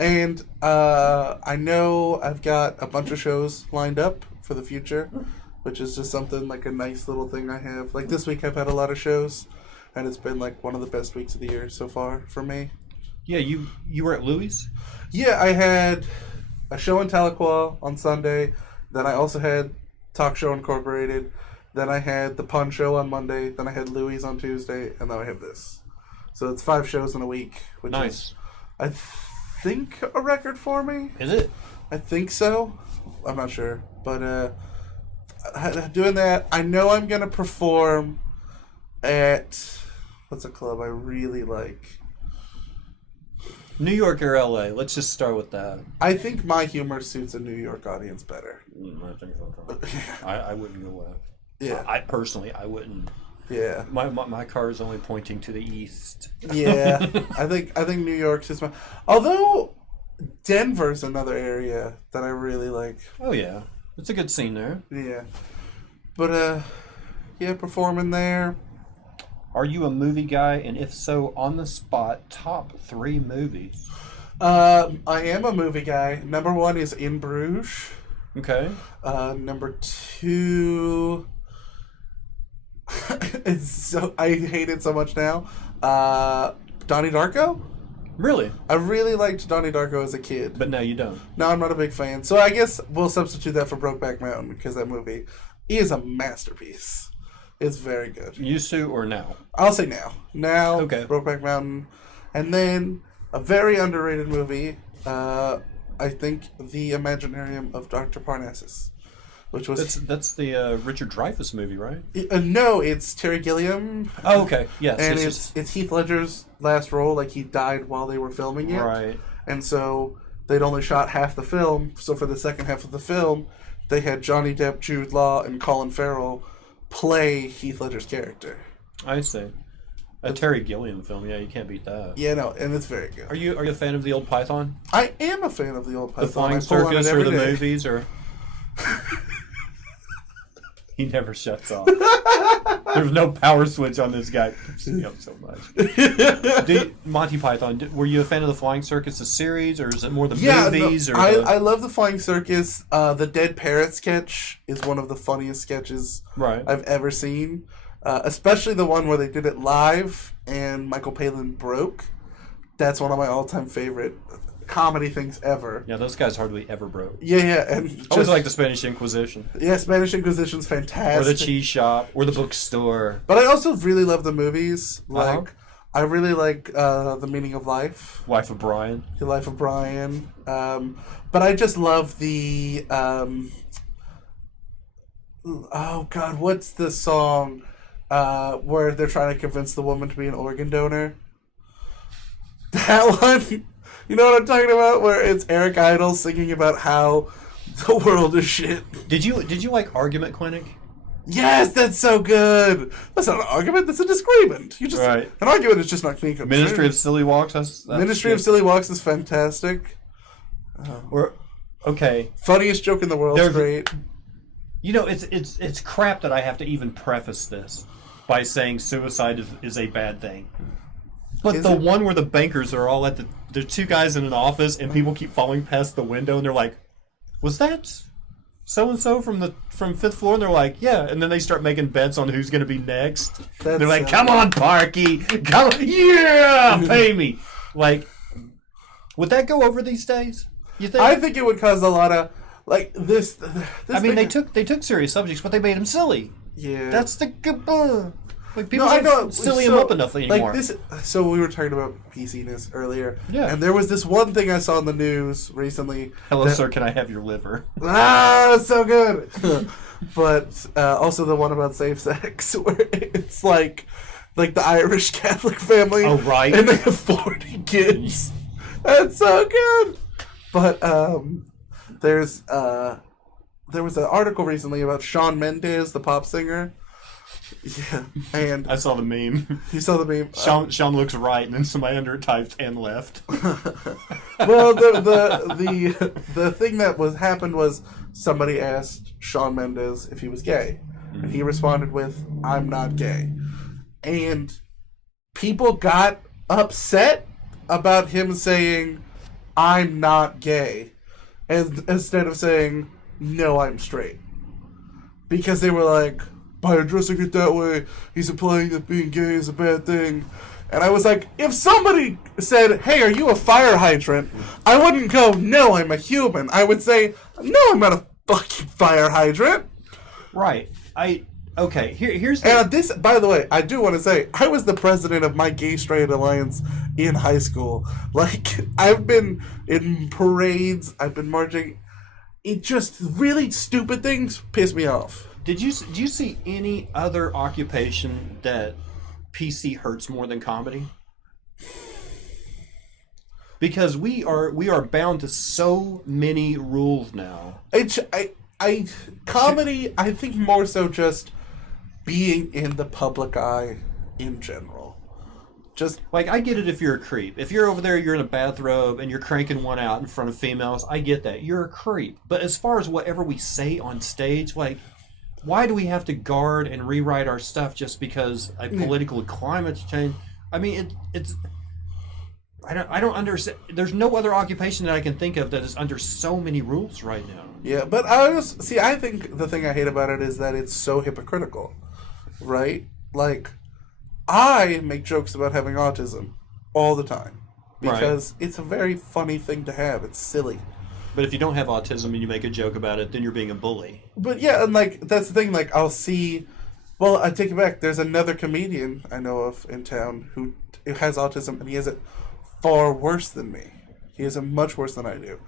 And I know I've got a bunch of shows lined up for the future, which is just something like a nice little thing I have. Like this week I've had a lot of shows, and it's been like one of the best weeks of the year so far for me. Yeah, you were at Louis'? Yeah, I had a show in Tahlequah on Sunday. Then I also had Talk Show Incorporated. Then I had the Pun Show on Monday. Then I had Louis on Tuesday. And then I have this. So it's 5 shows in a week. Which nice. Is, I think, a record for me. Is it? I think so. I'm not sure. But doing that, I know I'm going to perform at... What's a club I really like? New York or LA? Let's just start with that. I think my humor suits a New York audience better. I think so. I wouldn't go west. Yeah. I personally, I wouldn't. Yeah. My car is only pointing to the east. Yeah. I think New York's just my... Although Denver's another area that I really like. Oh yeah. It's a good scene there. Yeah. But yeah, performing there. Are you a movie guy? And if so, on the spot, top 3 movies. I am a movie guy. Number 1 is In Bruges. Okay. Number 2... I hate it so much now. Donnie Darko? Really? I really liked Donnie Darko as a kid. But now you don't. No, I'm not a big fan. So I guess we'll substitute that for Brokeback Mountain because that movie is a masterpiece. It's very good. Used to or now? I'll say now. Now, okay. Brokeback Mountain. And then a very underrated movie, I think The Imaginarium of Dr. Parnassus. which was that's the Richard Dreyfuss movie, right? no, it's Terry Gilliam. Oh, okay, yes, And yes, it's Heath Ledger's last role. Like, he died while they were filming it, right. and so they'd only shot half the film. So for the second half of the film, they had Johnny Depp, Jude Law, and Colin Farrell play Heath Ledger's character. I see. A Terry Gilliam film, yeah, you can't beat that. Yeah, no, and it's very good. Are you a fan of the old Python? I am a fan of the old Python. The Flying I pull on it Circus or every the day. movies or? He never shuts off. There's no power switch on this guy. It pisses me up so much. Monty Python, were you a fan of the Flying Circus, the series, or is it more the movies? No, I love the Flying Circus. The Dead Parrot sketch is one of the funniest sketches I've ever seen. Especially the one where they did it live and Michael Palin broke. That's one of my all-time favorite comedy things ever. Yeah, those guys hardly ever broke. Yeah, and just, I always like the Spanish Inquisition. Yeah, Spanish Inquisition's fantastic. Or the cheese shop, or the bookstore. But I also really love the movies. Like, I really like The Meaning of Life. Life of Brian. The Life of Brian. But I just love the... oh, God, what's the song where they're trying to convince the woman to be an organ donor? That one... You know what I'm talking about? Where it's Eric Idle singing about how the world is shit. Did you like Argument Clinic? Yes, that's so good. That's not an argument. That's a disagreement. You just Right. An argument is just not being concerned. Ministry of Silly Walks. That's Ministry of Silly Walks is fantastic. Okay. Funniest joke in the world is great. You know, it's crap that I have to even preface this by saying suicide is a bad thing. But the one where the bankers are all at there's two guys in an office and people keep falling past the window and they're like, was that so-and-so from fifth floor? And they're like, yeah. And then they start making bets on who's going to be next. They're like, come on, Parky. Come on. Yeah, pay me. Like, would that go over these days? You think? I think it would cause a lot of, like, this I mean, they took serious subjects, but they made them silly. Yeah. That's the... Like, people I know. don't silly them up enough anymore. Like so we were talking about PC-ness earlier. Yeah. And there was this one thing I saw in the news recently. Hello, sir, can I have your liver? Ah, so good. But also the one about safe sex, where it's like the Irish Catholic family. Oh, right. And they have 40 kids. That's so good. But there was an article recently about Shawn Mendes, the pop singer. Yeah, and I saw the meme. You saw the meme. Sean looks right, and then somebody under it typed and left. Well, the thing that happened was somebody asked Shawn Mendes if he was gay, and he responded with, "I'm not gay," and people got upset about him saying, "I'm not gay," instead of saying, "No, I'm straight," because they were like, by addressing it that way, he's implying that being gay is a bad thing. And I was like, if somebody said, hey, are you a fire hydrant? I wouldn't go, no, I'm a human. I would say, no, I'm not a fucking fire hydrant. Right. Here's the... And this, by the way, I do want to say, I was the president of my Gay Straight Alliance in high school. Like, I've been in parades, I've been marching. It just, really stupid things piss me off. Do you see any other occupation that PC hurts more than comedy? Because we are bound to so many rules now. Comedy, I think more so just being in the public eye in general. Just like, I get it if you're a creep. If you're over there, you're in a bathrobe and you're cranking one out in front of females, I get that. You're a creep. But as far as whatever we say on stage, like, why do we have to guard and rewrite our stuff just because a political climate's changed? I mean, it's. I don't understand. There's no other occupation that I can think of that is under so many rules right now. Yeah, but I think the thing I hate about it is that it's so hypocritical, right? Like, I make jokes about having autism all the time because it's a very funny thing to have. It's silly. But if you don't have autism and you make a joke about it, then you're being a bully. But yeah, and like, that's the thing, like, I'll see... Well, I take it back. There's another comedian I know of in town who has autism, and he has it far worse than me. He has it much worse than I do.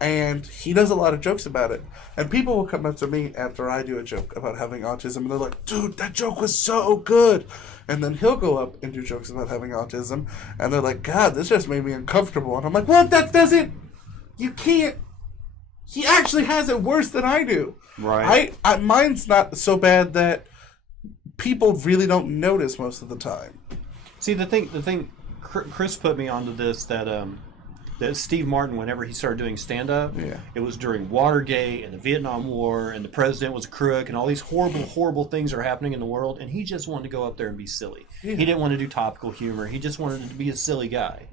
And he does a lot of jokes about it. And people will come up to me after I do a joke about having autism, and they're like, dude, that joke was so good. And then he'll go up and do jokes about having autism, and they're like, God, this just made me uncomfortable. And I'm like, well, that doesn't... You can't... He actually has it worse than I do. Right. Mine's not so bad that people really don't notice most of the time. See, the thing, Chris put me onto this, that Steve Martin, whenever he started doing stand-up, it was during Watergate and the Vietnam War, and the president was a crook, and all these horrible, horrible things are happening in the world, and he just wanted to go up there and be silly. Yeah. He didn't want to do topical humor. He just wanted to be a silly guy,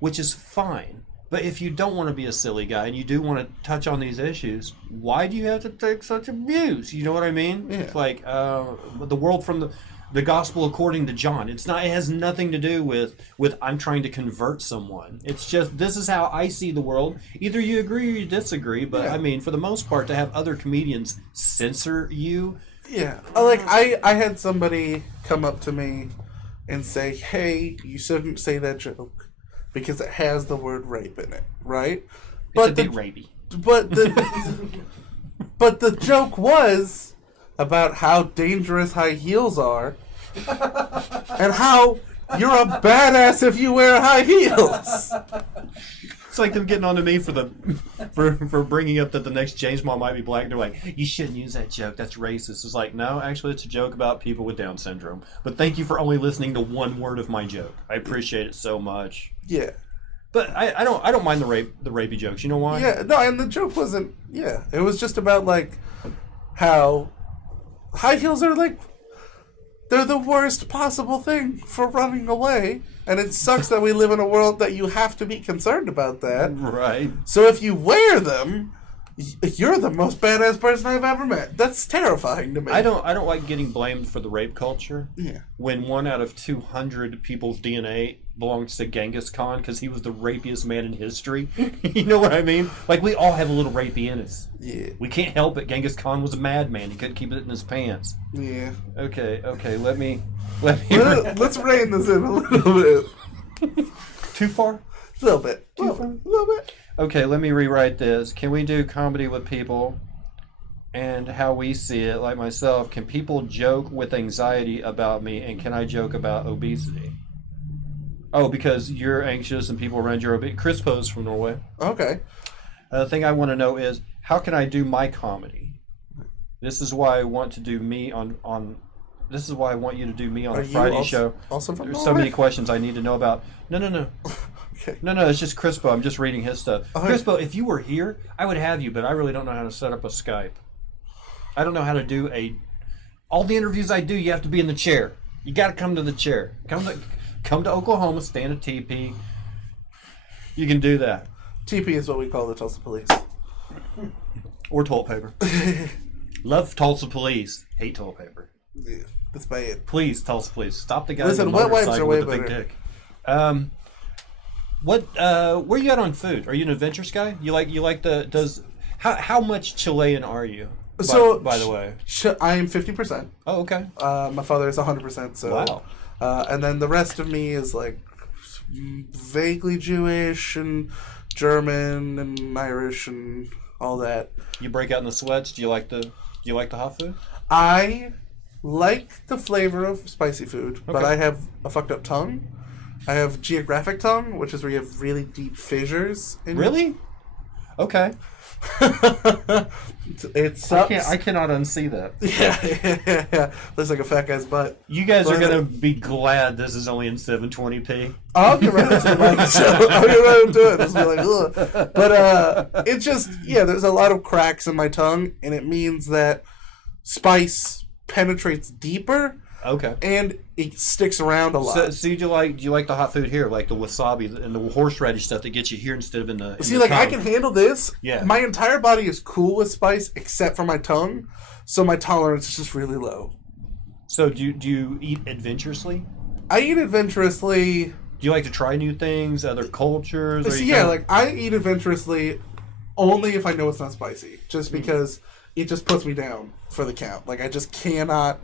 which is fine. But if you don't want to be a silly guy and you do want to touch on these issues, why do you have to take such abuse? You know what I mean? Yeah. It's like the world from the gospel according to John. It has nothing to do with I'm trying to convert someone. It's just, this is how I see the world. Either you agree or you disagree, but I mean, for the most part, to have other comedians censor you. Yeah. Like, I had somebody come up to me and say, hey, you shouldn't say that joke because it has the word rape in it, right? It's a bit rapey. But the joke was about how dangerous high heels are and how you're a badass if you wear high heels. It's like them getting on to me for bringing up that the next James Bond might be black. They're like, you shouldn't use that joke. That's racist. It's like, no, actually, it's a joke about people with Down syndrome. But thank you for only listening to one word of my joke. I appreciate it so much. Yeah. But I don't mind the rapey jokes. You know why? Yeah. No, and the joke wasn't. Yeah, it was just about like how high heels are like, they're the worst possible thing for running away. And it sucks that we live in a world that you have to be concerned about that. Right. So if you wear them, you're the most badass person I've ever met. That's terrifying to me. I don't like getting blamed for the rape culture. Yeah. When 1 out of 200 people's DNA belongs to Genghis Khan because he was the rapiest man in history. You know what I mean? Like, we all have a little rapey in us. Yeah. We can't help it. Genghis Khan was a madman. He couldn't keep it in his pants. Yeah. Okay. Let me. Let's rein this in a little bit. Too far? A little bit. A little bit. Okay, let me rewrite this. Can we do comedy with people and how we see it, like myself? Can people joke with anxiety about me, and can I joke about obesity? Oh, because you're anxious and people around you are obese. Chris Pose from Norway. Okay. The thing I want to know is, how can I do my comedy? This is why I want to do me on this is why I want you to do me on a Friday show. Also from There's so many questions I need to know about. No. Okay. No, it's just Crispo. I'm just reading his stuff. Crispo, if you were here, I would have you, but I really don't know how to set up a Skype. I don't know how to do all the interviews I do, you have to be in the chair. You got to come to the chair. Come to Oklahoma, stand at TP. You can do that. TP is what we call the Tulsa Police. Or toilet paper. Love Tulsa Police. Hate toilet paper. Yeah, that's bad. Please, Tulsa Police. Stop the guy Listen, in the wet wipes motorcycle are way with the big better. dick. Where you at on food? Are you an adventurous guy? You like how much Chilean are you? By the way, I am 50%. Oh, okay. My father is 100%. So, wow. And then the rest of me is like vaguely Jewish and German and Irish and all that. You break out in the sweats. Do you like the hot food? I like the flavor of spicy food, but I have a fucked up tongue. I have geographic tongue, which is where you have really deep fissures. Really? Okay. It sucks. I cannot unsee that. Yeah. Looks like a fat guy's butt. You guys are going to be glad this is only in 720p. I'll get right into the show. I'll get right into it. Just be like, ugh. But it's just, there's a lot of cracks in my tongue, and it means that spice penetrates deeper. Okay. And it sticks around a lot. So do you like the hot food here, like the wasabi and the horseradish stuff that gets you here instead of in the tongue? I can handle this. Yeah. My entire body is cool with spice except for my tongue, so my tolerance is just really low. So do you eat adventurously? I eat adventurously. Do you like to try new things, other cultures? I eat adventurously only if I know it's not spicy, just because it just puts me down for the count. Like, I just cannot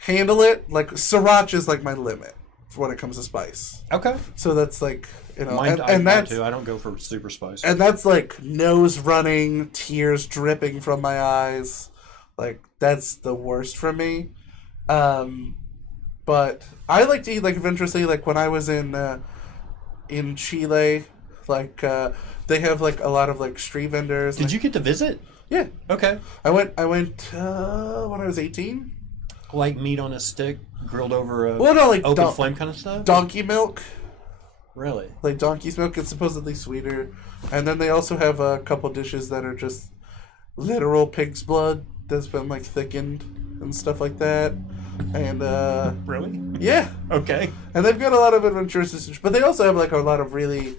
handle it. Like, sriracha is like my limit. when it comes to spice. Okay. So that's like, Mine, and that's too. I don't go for super spicy. and that's like nose running, tears dripping from my eyes. Like that's the worst for me. But I like to eat like adventurously. Like when I was in Chile, like they have like a lot of like street vendors. Did you get to visit? Yeah. Okay. I went when I was 18. Like meat on a stick, grilled over a like open flame kind of stuff? Donkey milk. Really? Like donkey's milk. It's supposedly sweeter. And then they also have a couple dishes that are just literal pig's blood that's been like thickened and stuff like that. And Really? yeah. Okay. And they've got a lot of adventurous dishes, but they also have like a lot of really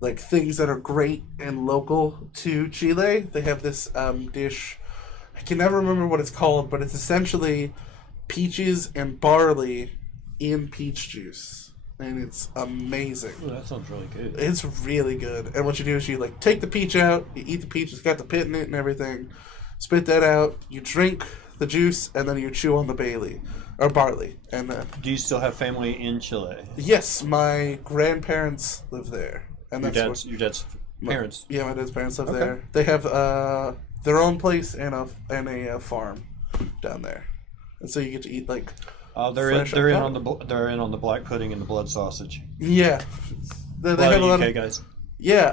like things that are great and local to Chile. They have this dish. I can never remember what it's called, but it's essentially peaches and barley in peach juice, and it's amazing. Ooh, that sounds really good. It's really good. And what you do is you like take the peach out, you eat the peach, it's got the pit in it and everything. Spit that out, you drink the juice, and then you chew on the barley. And Do you still have family in Chile? yes, my grandparents live there, and Your that's dad's parents. Yeah, my dad's parents live Okay. there. They have their own place and a farm down there, and so you get to eat like. They're fresh in avocado. they're in on the black pudding and the blood sausage. Yeah, they A lot have of a lot UK of. guys. Yeah,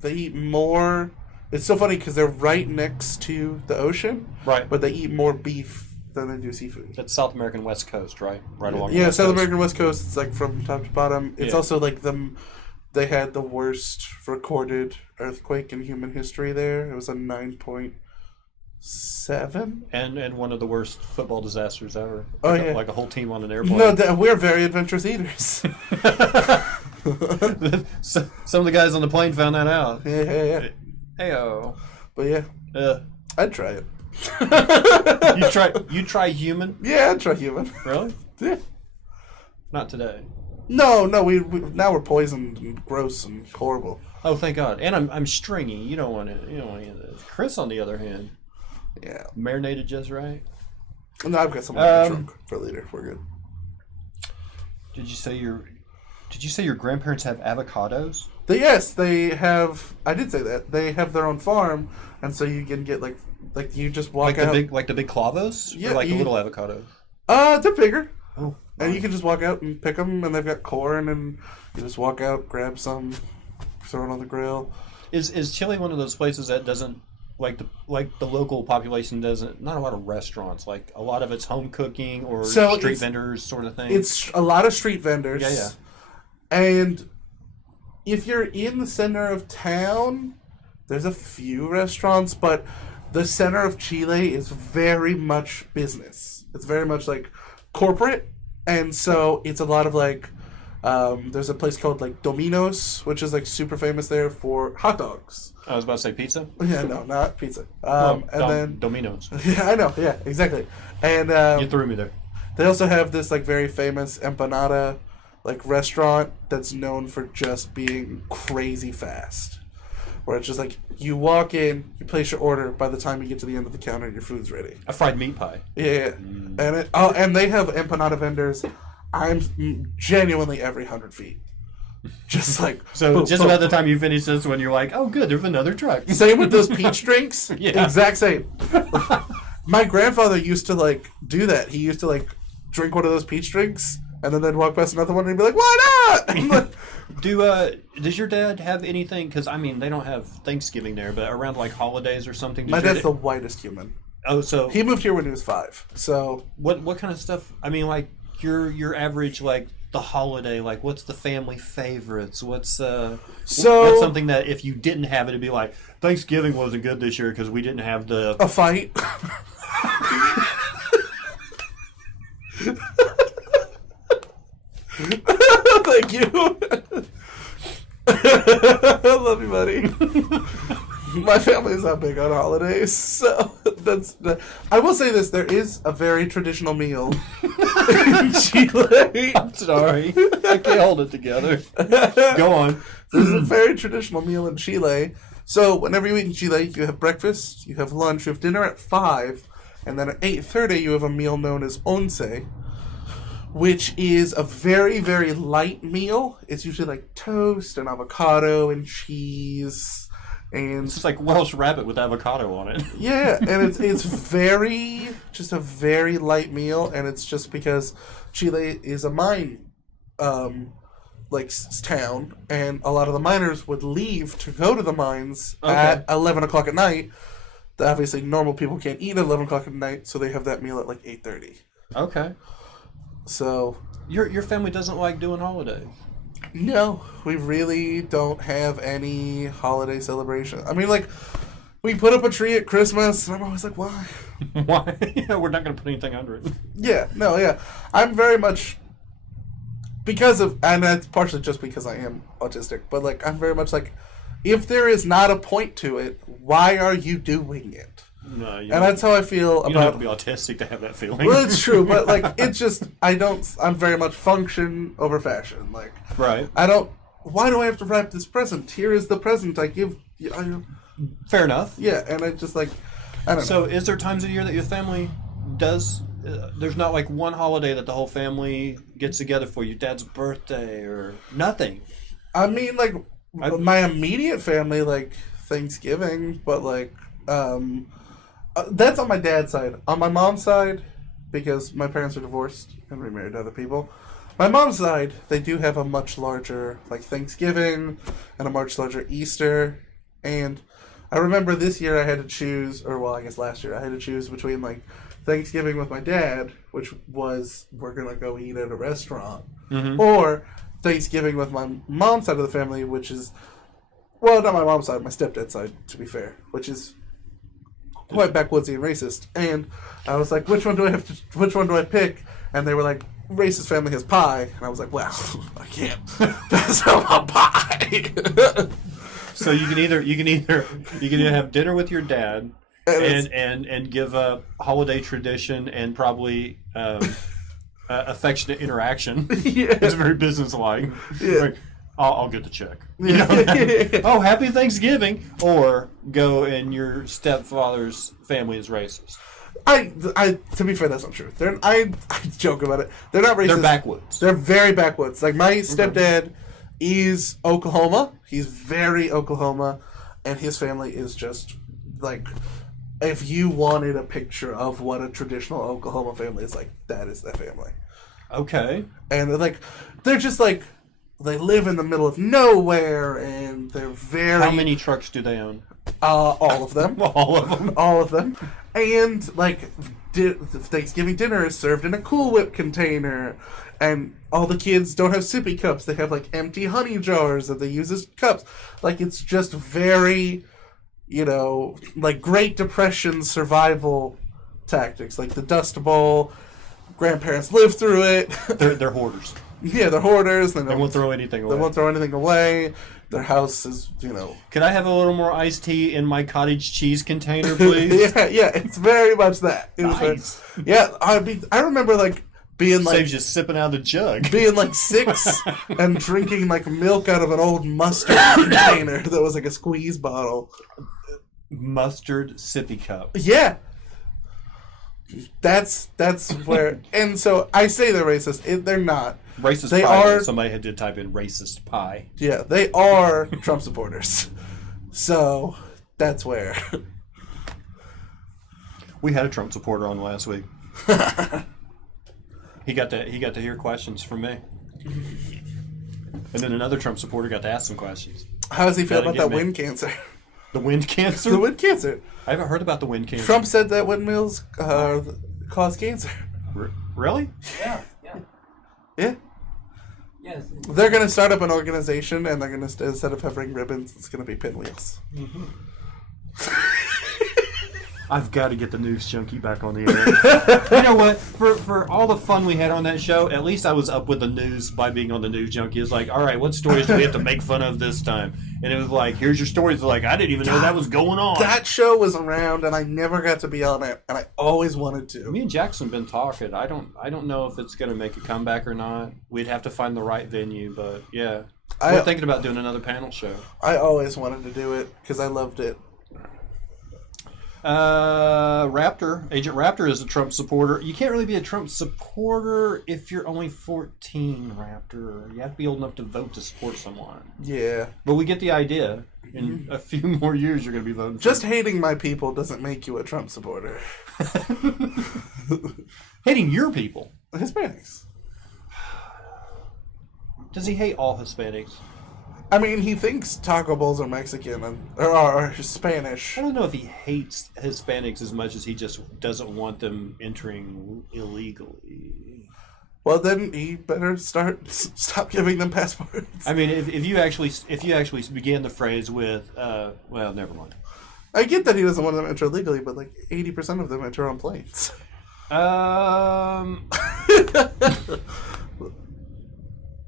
they eat more. It's so funny because they're right next to the ocean, Right. but they eat more beef than they do seafood. That's South American West Coast, right? Right along the Yeah, West South Coast. American West Coast. It's like from top to bottom. It's Yeah. also like them. They had the worst recorded earthquake in human history there. It was a 9.7. And one of the worst football disasters ever. Oh, Like yeah. like a whole team on an airplane. No, we're very adventurous eaters. So, some of the guys on the plane found that out. Yeah. Heyo. But yeah, Uh, I'd try it. you try human? Yeah, I'd try human. Really? Yeah. Not today. No, we now we're poisoned and gross and horrible. Oh, thank God. And I'm stringy. You don't want to eat this. Chris, on the other hand, Yeah. marinated just right. No, I've got some in the trunk for later. We're good. Did you say your grandparents have avocados? They have. I did say that they have their own farm, and so you can get like you just walk out. The big clavos? Yeah, Or like the you- little avocados? They're bigger, Oh. and you can just walk out and pick them, and they've got corn, and you just walk out, grab some, throw it on the grill. Is Chile one of those places that doesn't like the local population doesn't, not a lot of restaurants, like a lot of it's home cooking or So street it's- vendors sort of thing? It's a lot of street vendors. Yeah. And if you're in the center of town, there's a few restaurants, but the center of Chile is very much business. It's very much like corporate, and so it's a lot of like there's a place called like Domino's, which is like super famous there for hot dogs. I was about to say pizza. Yeah, no, not pizza. Then Domino's. yeah, I know, yeah, exactly. And You threw me there. they also have this like very famous empanada like restaurant that's known for just being crazy fast. Where it's just like you walk in, you place your order, by the time you get to the end of the counter your food's ready. A fried meat pie. Yeah. And they have empanada vendors. I'm genuinely every 100 feet. Just like So just about the time you finish this one, you're like, oh good, there's another truck. Same with those peach drinks. Yeah. Exact same. My grandfather used to like do that. He used to like drink one of those peach drinks and then they'd walk past another one and he'd be like, "Why not?" I'm like, Does your dad have anything? Because I mean, they don't have Thanksgiving there, but around like holidays or something. my dad's the whitest human. Oh, so He moved here when he was 5. So what kind of stuff? I mean, like your average like the holiday, like what's the family favorites? What's what's something that if you didn't have it, it'd be like Thanksgiving wasn't good this year because we didn't have the a fight. Thank you. I love you, buddy. My family's not big on holidays, so I will say this: there is a very traditional meal in Chile. I'm sorry, I can't hold it together. Go on. There's a very traditional meal in Chile. So whenever you eat in Chile, you have breakfast, you have lunch, you have dinner at 5, And then at 8:30, you have a meal known as once, which is a very, very light meal. It's usually like toast and avocado and cheese. And It's just like Welsh rabbit with avocado on it. yeah, and it's very, just a very light meal, and it's just because Chile is a mine, town, and a lot of the miners would leave to go to the mines at 11 o'clock at night. Obviously, normal people can't eat at 11 o'clock at night, so they have that meal at like 8:30. Okay. So Your family doesn't like doing holidays. no, we really don't have any holiday celebration. I mean, like, we put up a tree at Christmas, and I'm always like, why? Why? We're not going to put anything under it. Yeah, no, yeah. I'm very much, because of, and that's partially just because I am autistic, but, like, I'm very much like, if there is not a point to it, why are you doing it? No, And that's how I feel about... You don't have to be autistic to have that feeling. Well, it's true, but, like, it's just, I'm very much function over fashion. Like, right. Why do I have to wrap this present? Here is the present I give... Fair enough. Yeah, and I just, like, I don't know. So is there times of year that your family does... there's not, like, one holiday that the whole family gets together for your dad's birthday or nothing? I mean, like, my immediate family, like, Thanksgiving, but, like, that's on my dad's side. On my mom's side, because my parents are divorced and remarried to other people, my mom's side, they do have a much larger, like, Thanksgiving and a much larger Easter. And I remember this year I had to choose, or, well, I guess last year I had to choose between, like, Thanksgiving with my dad, which was we're going to go eat at a restaurant, or Thanksgiving with my mom's side of the family, which is, well, not my mom's side, my stepdad's side, to be fair, which is quite backwoodsy and racist. And I was like, which one do I pick? And they were like, racist family has pie. And I was like, well, I can't. That's not pie. So you can either have dinner with your dad and give a holiday tradition and probably affectionate interaction. Yeah. It's very businesslike. Yeah. Like, I'll get the check. You know? Oh, happy Thanksgiving! Or go and your stepfather's family is racist. To be fair, that's not true. I joke about it. They're not racist. They're backwoods. They're very backwoods. Like, my stepdad is Oklahoma. He's very Oklahoma, and his family is just, like, if you wanted a picture of what a traditional Oklahoma family is like, that is their family. Okay. And they're just like, they live in the middle of nowhere, and they're very... How many trucks do they own? All of them. All of them. All of them. And, like, Thanksgiving dinner is served in a Cool Whip container, and all the kids don't have sippy cups. They have, like, empty honey jars that they use as cups. Like, it's just very, like, Great Depression survival tactics. Like, the Dust Bowl, grandparents lived through it. They're hoarders. Yeah, they're hoarders. They won't throw anything away. They won't throw anything away. Their house is, Could I have a little more iced tea in my cottage cheese container, please? yeah, it's very much that. Nice. I remember, like, being, like... Saves you sipping out of the jug. Being, like, 6 and drinking, like, milk out of an old mustard container that was, like, a squeeze bottle. Mustard sippy cup. Yeah. That's where... And so, I say they're racist. They're not. Racist they pie. Are, somebody did type in racist pie. Yeah, they are Trump supporters. So, that's where. We had a Trump supporter on last week. He got to hear questions from me. And then another Trump supporter got to ask some questions. How does he feel about that wind cancer? The wind cancer? The wind cancer. I haven't heard about the wind cancer. Trump said that windmills cause cancer. Really? Yeah. Yeah. Yes. They're going to start up an organization, and they're going to, instead of having ribbons, it's going to be pinwheels. Mm-hmm. I've got to get the news junkie back on the air. You know what? For all the fun we had on that show, at least I was up with the news by being on the news junkie. It's like, all right, what stories do we have to make fun of this time? And it was like, here's your stories. Like, I didn't even know that was going on. That show was around, and I never got to be on it, and I always wanted to. Me and Jackson been talking. I don't know if it's going to make a comeback or not. We'd have to find the right venue, but yeah. We're thinking about doing another panel show. I always wanted to do it, because I loved it. Agent Raptor is a Trump supporter. You can't really be a Trump supporter if you're only 14, Raptor. You have to be old enough to vote to support someone. Yeah. But we get the idea. In a few more years, you're going to be voting. Just hating my people doesn't make you a Trump supporter. Hating your people. Hispanics. Does he hate all Hispanics? I mean, he thinks taco bowls are Mexican or Spanish. I don't know if he hates Hispanics as much as he just doesn't want them entering illegally. Well, then he better stop giving them passports. I mean, if you actually began the phrase with, well, never mind. I get that he doesn't want them to enter legally, but like 80% of them enter on planes.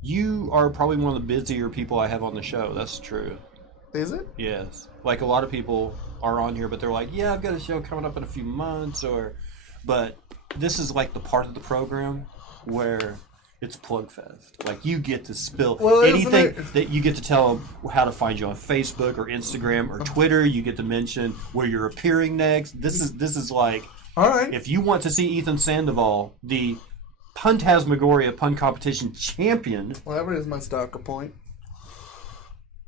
You are probably one of the busier people I have on the show. That's true. Is it? Yes. Like a lot of people are on here, but they're like, yeah, I've got a show coming up in a few months, but this is like the part of the program where it's plug fest. Like you get to spill anything that you get to tell them how to find you on Facebook or Instagram or Twitter. You get to mention where you're appearing next. This is like, all right. If you want to see Ethan Sandoval, the Puntasmagoria Pun Competition champion. Whatever is my stock point.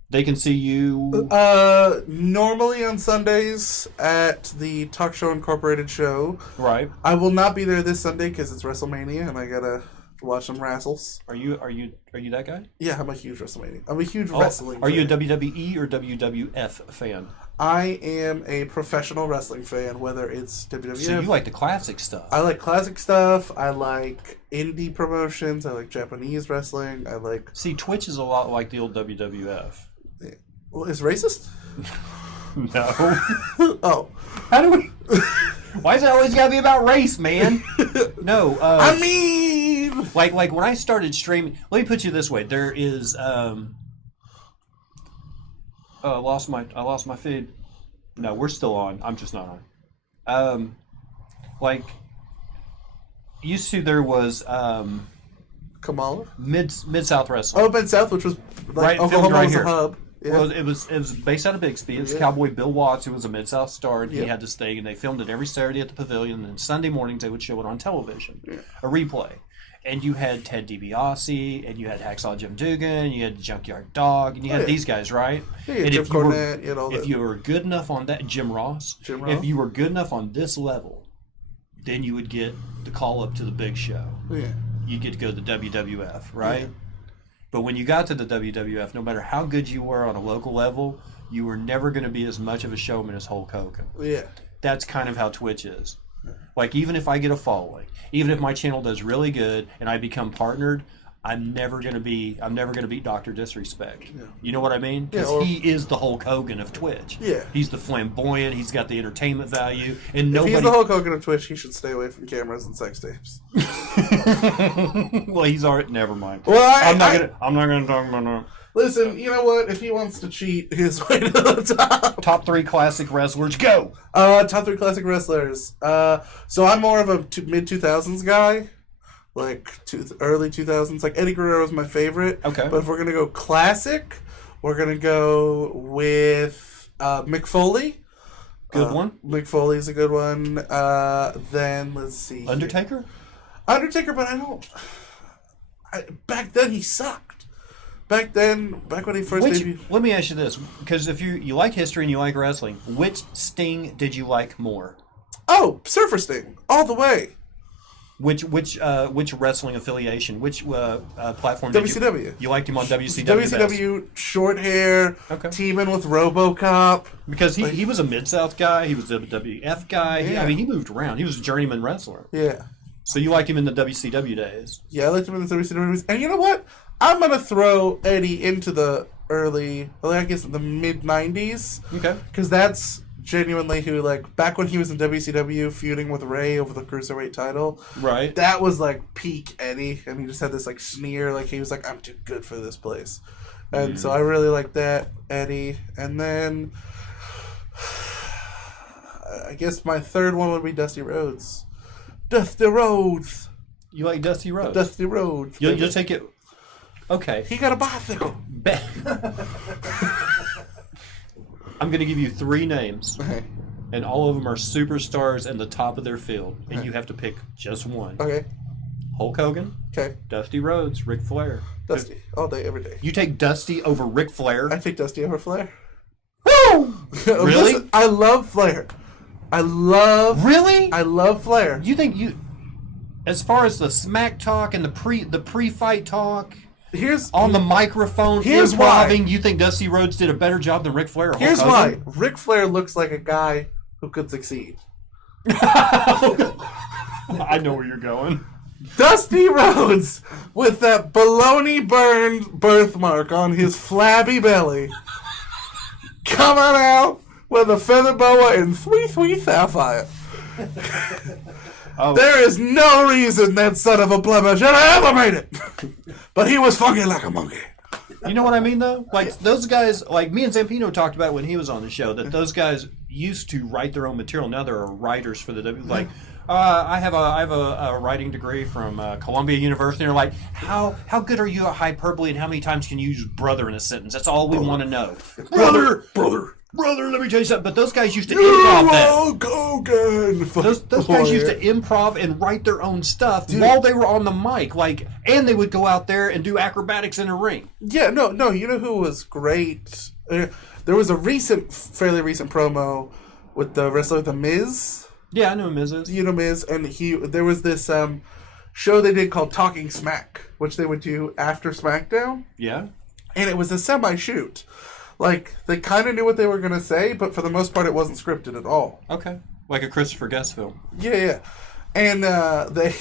They can see you. Normally on Sundays at the Talk Show Incorporated show. Right. I will not be there this Sunday because it's WrestleMania and I gotta watch some wrestles. Are you that guy? Yeah, I'm a huge WrestleMania. I'm a huge wrestling. Are you a WWE or WWF fan? I am a professional wrestling fan, whether it's WWF. So you like the classic stuff. I like classic stuff. I like indie promotions. I like Japanese wrestling. I like... See, Twitch is a lot like the old WWF. Well, it's racist? No. Oh. How do we... Why is it always got to be about race, man? No. I mean... Like when I started streaming... Let me put you this way. There is... I lost my feed. No, we're still on. I'm just not on. Like used to there was Kamala? Mid-South Wrestling. Oh, Mid-South, which was like right, Oklahoma was here. a hub. Yeah. Well, it was based out of Bixby. It was Cowboy Bill Watts, who was a Mid-South star, and he had this thing, and they filmed it every Saturday at the Pavilion, and Sunday mornings they would show it on television, a replay. And you had Ted DiBiase, and you had Hacksaw Jim Dugan, you had the Junkyard Dog, and you had these guys, right? Yeah, and Jim Cornette, you had all that. If you were good enough on that, Jim Ross, if you were good enough on this level, then you would get the call up to the big show. Yeah. You get to go to the WWF, right? Yeah. But when you got to the WWF, no matter how good you were on a local level, you were never going to be as much of a showman as Hulk Hogan. Yeah. That's kind of how Twitch is. Like, even if I get a following, even if my channel does really good and I become partnered, I'm never gonna beat Dr. Disrespect. Yeah. You know what I mean? Because he is the Hulk Hogan of Twitch. Yeah. He's the flamboyant. He's got the entertainment value, and nobody. If he's the Hulk Hogan of Twitch, he should stay away from cameras and sex tapes. Well, he's already. Never mind. Well, I'm not gonna talk about that. Listen, you know what? If he wants to cheat his way to the top. Top 3 classic wrestlers, go! Top 3 classic wrestlers. So I'm more of a mid-2000s guy. Like, early 2000s. Like, Eddie Guerrero is my favorite. Okay. But if we're going to go classic, we're going to go with Mick Foley. Good one. Mick Foley's a good one. Then, let's see. Undertaker? Undertaker, but back then he sucked. Back when he first debuted. Let me ask you this, because if you like history and you like wrestling, which Sting did you like more? Oh, Surfer Sting, all the way. Which wrestling affiliation? Which platform? WCW. You liked him on WCW? WCW, best. Short hair, teaming with RoboCop. Because he was a Mid-South guy. He was a WWF guy. Yeah. He moved around. He was a journeyman wrestler. Yeah. So you liked him in the WCW days? Yeah, I liked him in the WCW days. And you know what? I'm going to throw Eddie into the the mid-90s. Okay. Because that's genuinely who, like, back when he was in WCW feuding with Ray over the Cruiserweight title. Right. That was, like, peak Eddie. And he just had this, like, sneer. Like, he was like, I'm too good for this place. And so I really like that, Eddie. And then I guess my third one would be Dusty Rhodes. Dusty Rhodes. You like Dusty Rhodes? Dusty Rhodes. You'll take it. Okay. He got a bicycle. I'm going to give you 3 names. Okay. and all of them are superstars in the top of their field, and you have to pick just one. Okay. Hulk Hogan, Okay. Dusty Rhodes, Ric Flair. Dusty. All day, every day. You take Dusty over Ric Flair? I take Dusty over Flair. Woo! Really? Listen, I love Flair. Really? I love Flair. You think you, as far as the smack talk and the pre-fight talk, on the microphone, here's why. you think Dusty Rhodes did a better job than Ric Flair? Or Here's Hulk why. Hogan? Ric Flair looks like a guy who could succeed. I know where you're going. Dusty Rhodes with that baloney burned birthmark on his flabby belly. Coming out with a feather boa and sweet sapphire. Oh. There is no reason that son of a plumber should have ever made it. But he was funky like a monkey. You know what I mean, though? Like, those guys, like me and Zampino talked about when he was on the show, that those guys used to write their own material. Now they're writers for the W. Like, I have a writing degree from Columbia University. And they're like, how good are you at hyperbole, and how many times can you use brother in a sentence? That's all we want to know. Brother, let me tell you something. But those guys used to improv that. Those guys used to improv and write their own stuff while they were on the mic. Like, and they would go out there and do acrobatics in a ring. Yeah, no. You know who was great? There was a fairly recent promo with the wrestler The Miz. Yeah, I know Miz is. You know Miz, and there was this show they did called Talking Smack, which they would do after SmackDown. Yeah. And it was a semi-shoot. Like, they kind of knew what they were going to say, but for the most part, it wasn't scripted at all. Okay. Like a Christopher Guest film. Yeah. And they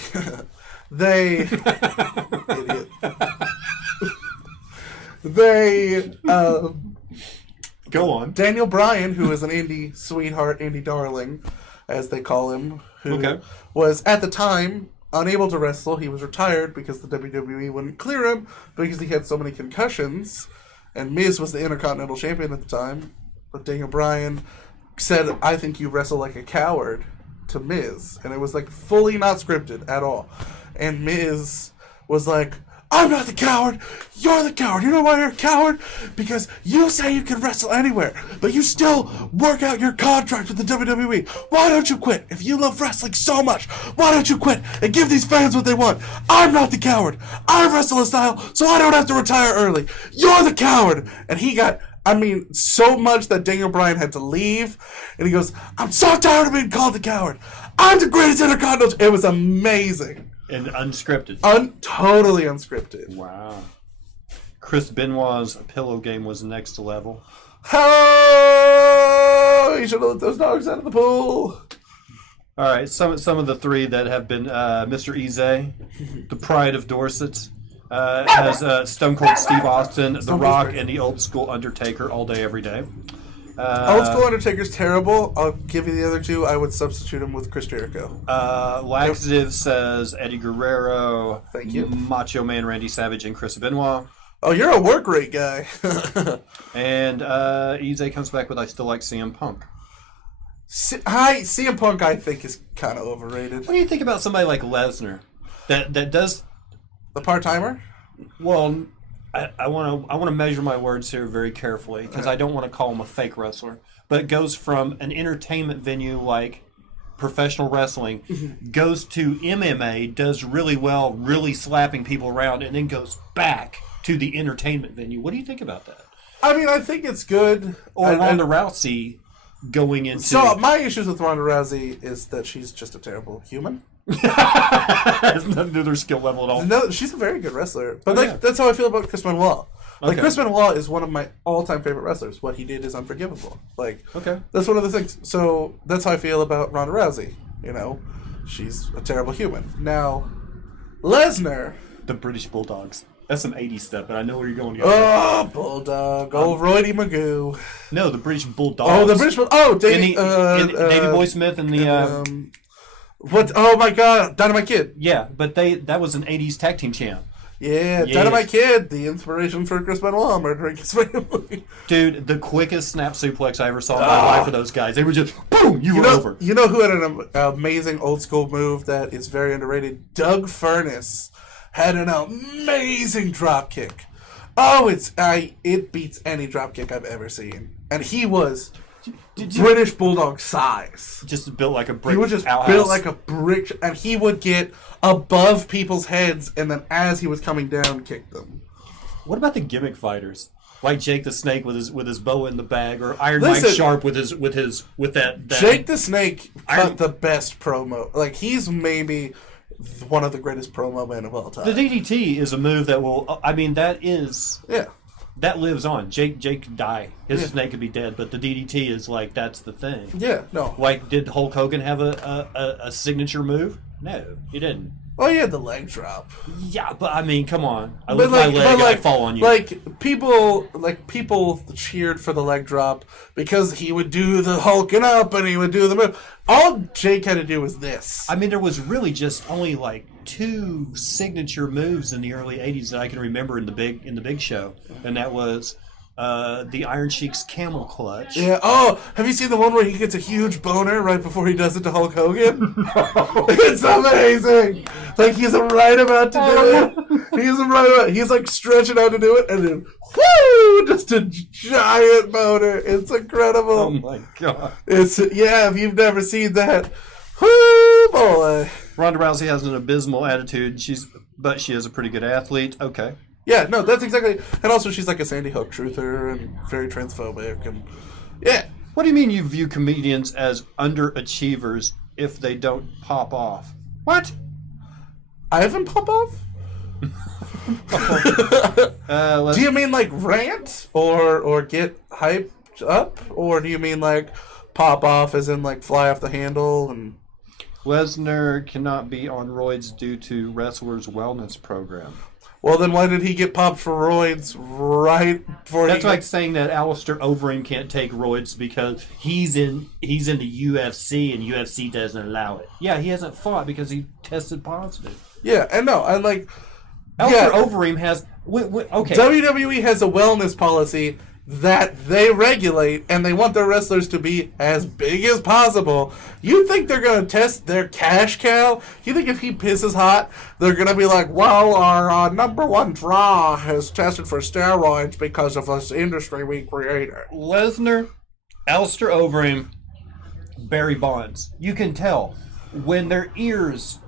idiot. Go on. Daniel Bryan, who is an indie sweetheart, indie darling, as they call him, who was at the time unable to wrestle. He was retired because the WWE wouldn't clear him because he had so many concussions. And Miz was the Intercontinental Champion at the time. But Daniel Bryan said, "I think you wrestle like a coward," to Miz. And it was like fully not scripted at all. And Miz was like, "I'm not the coward. You're the coward. You know why you're a coward? Because you say you can wrestle anywhere, but you still work out your contract with the WWE. Why don't you quit? If you love wrestling so much, why don't you quit and give these fans what they want? I'm not the coward. I wrestle a style, so I don't have to retire early. You're the coward." And he got, so much that Daniel Bryan had to leave. And he goes, "I'm so tired of being called the coward. I'm the greatest Intercontinental." It was amazing. And unscripted. Totally unscripted. Wow. Chris Benoit's pillow game was next level. Oh, you should have let those dogs out of the pool. All right, some of the three that have been Mr. Ize, the pride of Dorset, has Stone Cold Steve Austin, The Rock, and the Old School Undertaker all day, every day. Old School Undertaker's terrible. I'll give you the other two. I would substitute him with Chris Jericho. Laxative says Eddie Guerrero, Thank you. Macho Man Randy Savage, and Chris Benoit. Oh, you're a work rate guy. And Ize comes back with I still like CM Punk. CM Punk, I think, is kind of overrated. What do you think about somebody like Lesnar that does the part-timer? Well, I want to measure my words here very carefully because I don't want to call him a fake wrestler. But it goes from an entertainment venue like professional wrestling, goes to MMA, does really well, really slapping people around, and then goes back to the entertainment venue. What do you think about that? I think it's good. Or Ronda Rousey going into... So my issues with Ronda Rousey is that she's just a terrible human. Has nothing to do with her skill level at all. No, she's a very good wrestler. But that's how I feel about Chris Benoit. Like, Chris Benoit is one of my all-time favorite wrestlers. What he did is unforgivable. That's one of the things. So that's how I feel about Ronda Rousey. You know, she's a terrible human. Now, Lesnar... The British Bulldogs. That's some 80s stuff, but I know where you're going. Oh, Bulldog. Old Roydie Magoo. No, the British Bulldogs. Oh, the British Bulldogs. Oh, Davey Boy Smith and the... What? Oh, my God. Dynamite Kid. Yeah, but that was an 80s tag team champ. Yeah, Dynamite Kid, the inspiration for Chris Benoit murdering his family. Dude, the quickest snap suplex I ever saw in my life for those guys. They were just, boom, you were over. You know who had an amazing old school move that is very underrated? Doug Furnace had an amazing drop kick. Oh, it beats any drop kick I've ever seen. And he was British Bulldog size. Just built like a brick. He would just outhouse. build like a brick, and he would get above people's heads, and then as he was coming down, kick them. What about the gimmick fighters? Like Jake the Snake with his bow in the bag, or Iron Listen, Mike Sharp with that. Jake the Snake cut the best promo. Like, he's maybe one of the greatest promo men of all time. The DDT is a move that will. I mean, that is. Yeah. That lives on. Jake could die. His snake could be dead, but the DDT is like, that's the thing. Yeah, no. Like, did Hulk Hogan have a signature move? No, he didn't. Oh, he had the leg drop. Yeah, but I mean, come on. I lift my leg and I fall on you. People cheered for the leg drop because he would do the hulking up and he would do the move. All Jake had to do was this. I mean, there was really just only like 2 signature moves in the early '80s that I can remember in the Big Show, and that was the Iron Sheik's camel clutch. Yeah. Oh, have you seen the one where he gets a huge boner right before he does it to Hulk Hogan? It's amazing. Like, he's right about to do it. He's like stretching out to do it, and then whoo, just a giant boner. It's incredible. Oh my god. If you've never seen that, whoo boy. Ronda Rousey has an abysmal attitude. But she is a pretty good athlete. Okay. Yeah, no, that's exactly. And also, she's like a Sandy Hook truther and very transphobic, and yeah. What do you mean you view comedians as underachievers if they don't pop off? What? I haven't pop off. Do you mean like rant or get hyped up, or do you mean like pop off as in like fly off the handle and? Lesnar cannot be on roids due to wrestlers' wellness program. Well, then why did he get popped for roids right before? That's like saying that Alistair Overeem can't take roids because he's in the UFC and UFC doesn't allow it. Yeah, he hasn't fought because he tested positive. Yeah, and no, I'm like, Alistair Overeem has. Okay. WWE has a wellness policy that they regulate, and they want their wrestlers to be as big as possible. You think they're going to test their cash cow? You think if he pisses hot, they're going to be like, well, our number one draw has tested for steroids because of this industry we created? Lesnar, Alistair Overeem, Barry Bonds. You can tell when their ears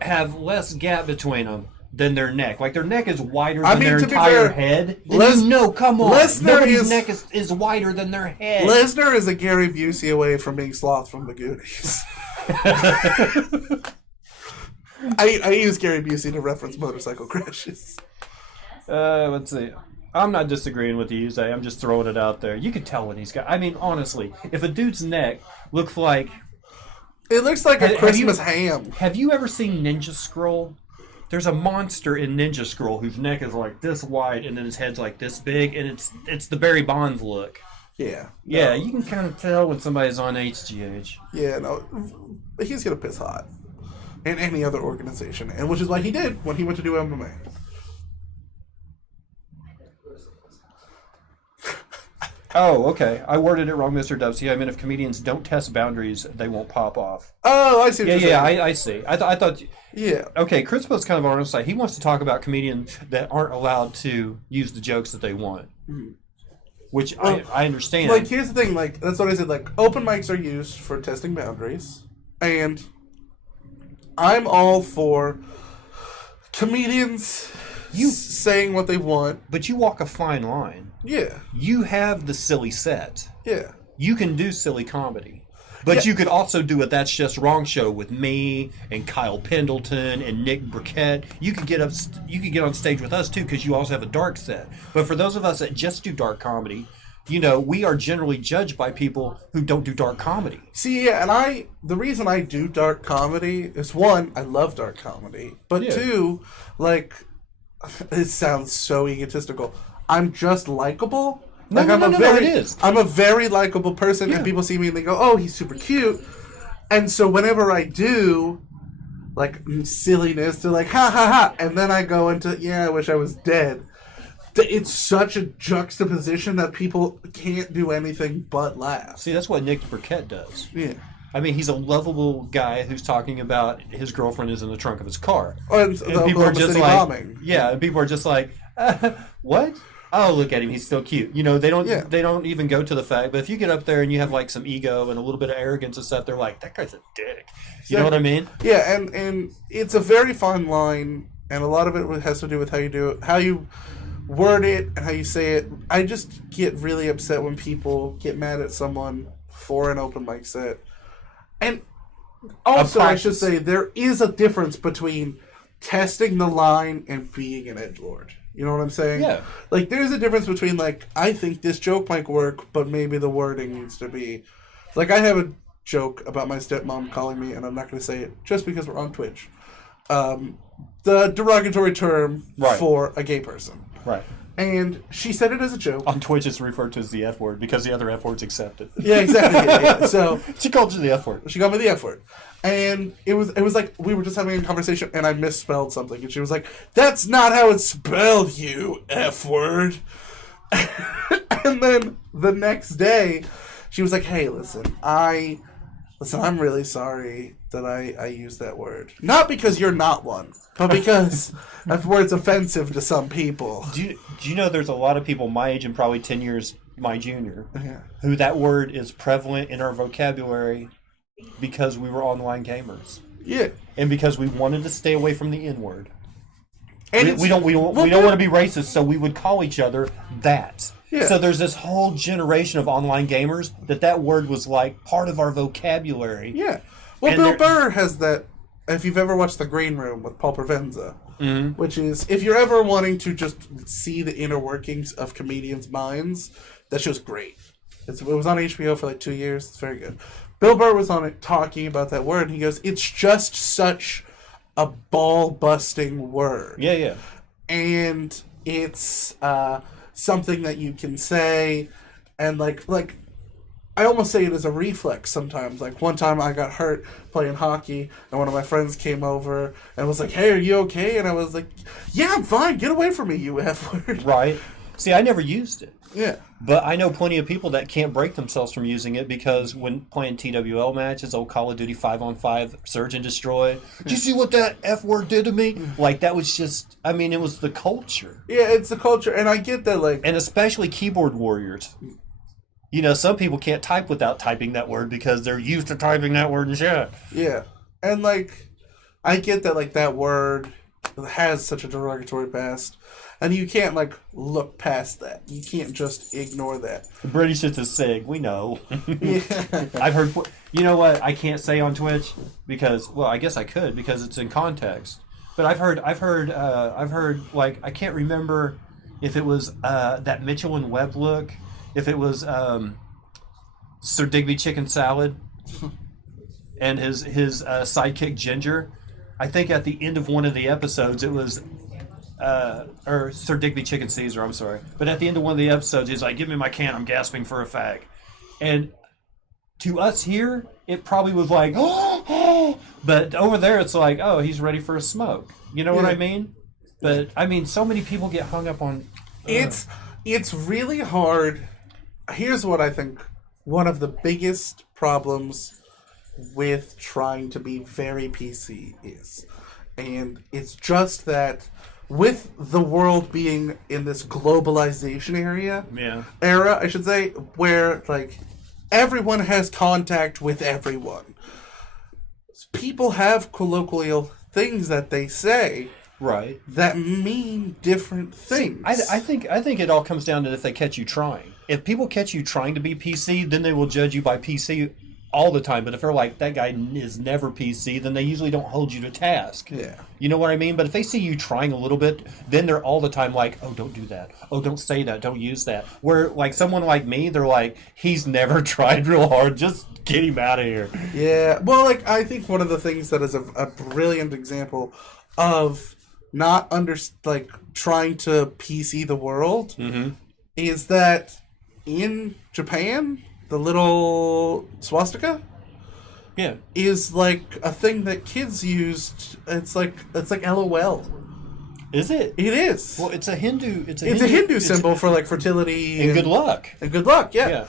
have less gap between them than their neck. Like, their neck is wider than their entire head. Come on. Nobody's neck is wider than their head. Lesnar is a Gary Busey away from being Sloth from the Goonies. I use Gary Busey to reference motorcycle crashes. Let's see. I'm not disagreeing with you, Zay. I'm just throwing it out there. You can tell what he's got. I mean, honestly, if a dude's neck looks like... It looks like a Christmas ham. Have you ever seen Ninja Scroll? There's a monster in Ninja Scroll whose neck is like this wide and then his head's like this big, and it's the Barry Bonds look. Yeah. Yeah, you can kind of tell when somebody's on HGH. Yeah, no. He's going to piss hot in any other organization, and which is what he did when he went to do MMA. Oh, okay. I worded it wrong, Mr. Dubsy. I mean, if comedians don't test boundaries, they won't pop off. Oh, I see what you're saying. Yeah, I see. I thought... Yeah. Okay, Chris was kind of on our side. He wants to talk about comedians that aren't allowed to use the jokes that they want. Mm-hmm. Which I understand. Like, here's the thing. Like, that's what I said. Like, open mics are used for testing boundaries. And I'm all for comedians saying what they want. But you walk a fine line. Yeah. You have the silly set. Yeah. You can do silly comedy. But you could also do a That's Just Wrong show with me and Kyle Pendleton and Nick Burkett. You could get on stage with us too, because you also have a dark set. But for those of us that just do dark comedy, we are generally judged by people who don't do dark comedy. See, yeah, and the reason I do dark comedy is, one, I love dark comedy, but two, like, it sounds so egotistical. I'm just likable. No, it is. I'm a very likable person, and people see me and they go, oh, he's super cute. And so whenever I do, like, silliness, they're like, ha, ha, ha. And then I go into, I wish I was dead. It's such a juxtaposition that people can't do anything but laugh. See, that's what Nick Burkett does. Yeah. I mean, he's a lovable guy who's talking about his girlfriend is in the trunk of his car. And the people are just City like, bombing. Yeah, and people are just like, what? oh, look at him, he's still cute. You know, they don't Yeah. they don't even go to the fact. But if you get up there and you have like some ego and a little bit of arrogance and stuff, they're like, that guy's a dick. You know what I mean? Yeah, and it's a very fine line, and a lot of it has to do with how you do it, how you word it, and how you say it. I just get really upset when people get mad at someone for an open mic set. And also, I should say, there is a difference between testing the line and being an edgelord. You know what I'm saying? Yeah. Like, there's a difference between, like, I think this joke might work, but maybe the wording needs to be... Like, I have a joke about my stepmom calling me, and I'm not going to say it just because we're on Twitch. The derogatory term for a gay person. Right. And she said it as a joke. On Twitch, it's referred to as the F word because the other F word's accepted. Yeah, exactly. Yeah. So she called you the F word. She called me the F word. And it was like we were just having a conversation and I misspelled something. And she was like, that's not how it's spelled, you F word. And then the next day, she was like, hey, listen, I'm really sorry that I used that word. Not because you're not one, but because that word's offensive to some people. Do you know there's a lot of people my age and probably 10 years my junior who that word is prevalent in our vocabulary because we were online gamers. Yeah. And because we wanted to stay away from the N-word. And we don't want to be racist, so we would call each other that. Yeah. So there's this whole generation of online gamers that word was like part of our vocabulary. Yeah. Well, Bill Burr has that. If you've ever watched The Green Room with Paul Provenza, which is, if you're ever wanting to just see the inner workings of comedians' minds, that show's great. It was on HBO for like 2 years. It's very good. Bill Burr was on it talking about that word, and he goes, it's just such a ball-busting word. Yeah, yeah. And it's something that you can say, and like I almost say it as a reflex sometimes. Like, one time I got hurt playing hockey, and one of my friends came over and was like, hey, are you okay? And I was like, yeah, I'm fine. Get away from me, you F-word. Right. See, I never used it. Yeah. But I know plenty of people that can't break themselves from using it because when playing TWL matches, old Call of Duty 5-on-5, Search and Destroy, did you see what that F-word did to me? Like, that was just, I mean, it was the culture. Yeah, it's the culture, and I get that, like... And especially keyboard warriors. You know, some people can't type without typing that word because they're used to typing that word and shit. Yeah. And, like, I get that, like, that word has such a derogatory past. And you can't, like, look past that. You can't just ignore that. The British, it's a sig. We know. Yeah. I've heard... You know what? I can't say on Twitch because... Well, I guess I could because it's in context. But I've heard, like, I can't remember if it was that Mitchell and Webb look... If it was Sir Digby Chicken Salad and his sidekick Ginger, I think at the end of one of the episodes it was, or Sir Digby Chicken Caesar, I'm sorry. But at the end of one of the episodes, he's like, give me my can, I'm gasping for a fag. And to us here, it probably was like, oh, but over there it's like, oh, he's ready for a smoke. You know what I mean? But, I mean, so many people get hung up on... It's really hard... Here's what I think one of the biggest problems with trying to be very PC is. And it's just that with the world being in this globalization era, I should say, where, like, everyone has contact with everyone. People have colloquial things that they say... Right. That mean different things. I think it all comes down to if they catch you trying. If people catch you trying to be PC, then they will judge you by PC all the time. But if they're like, that guy is never PC, then they usually don't hold you to task. Yeah. You know what I mean? But if they see you trying a little bit, then they're all the time like, oh, don't do that. Oh, don't say that. Don't use that. Where, like, someone like me, they're like, he's never tried real hard. Just get him out of here. Yeah. Well, like, I think one of the things that is a brilliant example of... not trying to PC the world is that in Japan, the little swastika is like a thing that kids used. It's like LOL. Is it? It is. Well, it's a Hindu. It's a Hindu symbol for like fertility and good luck. And good luck. Yeah.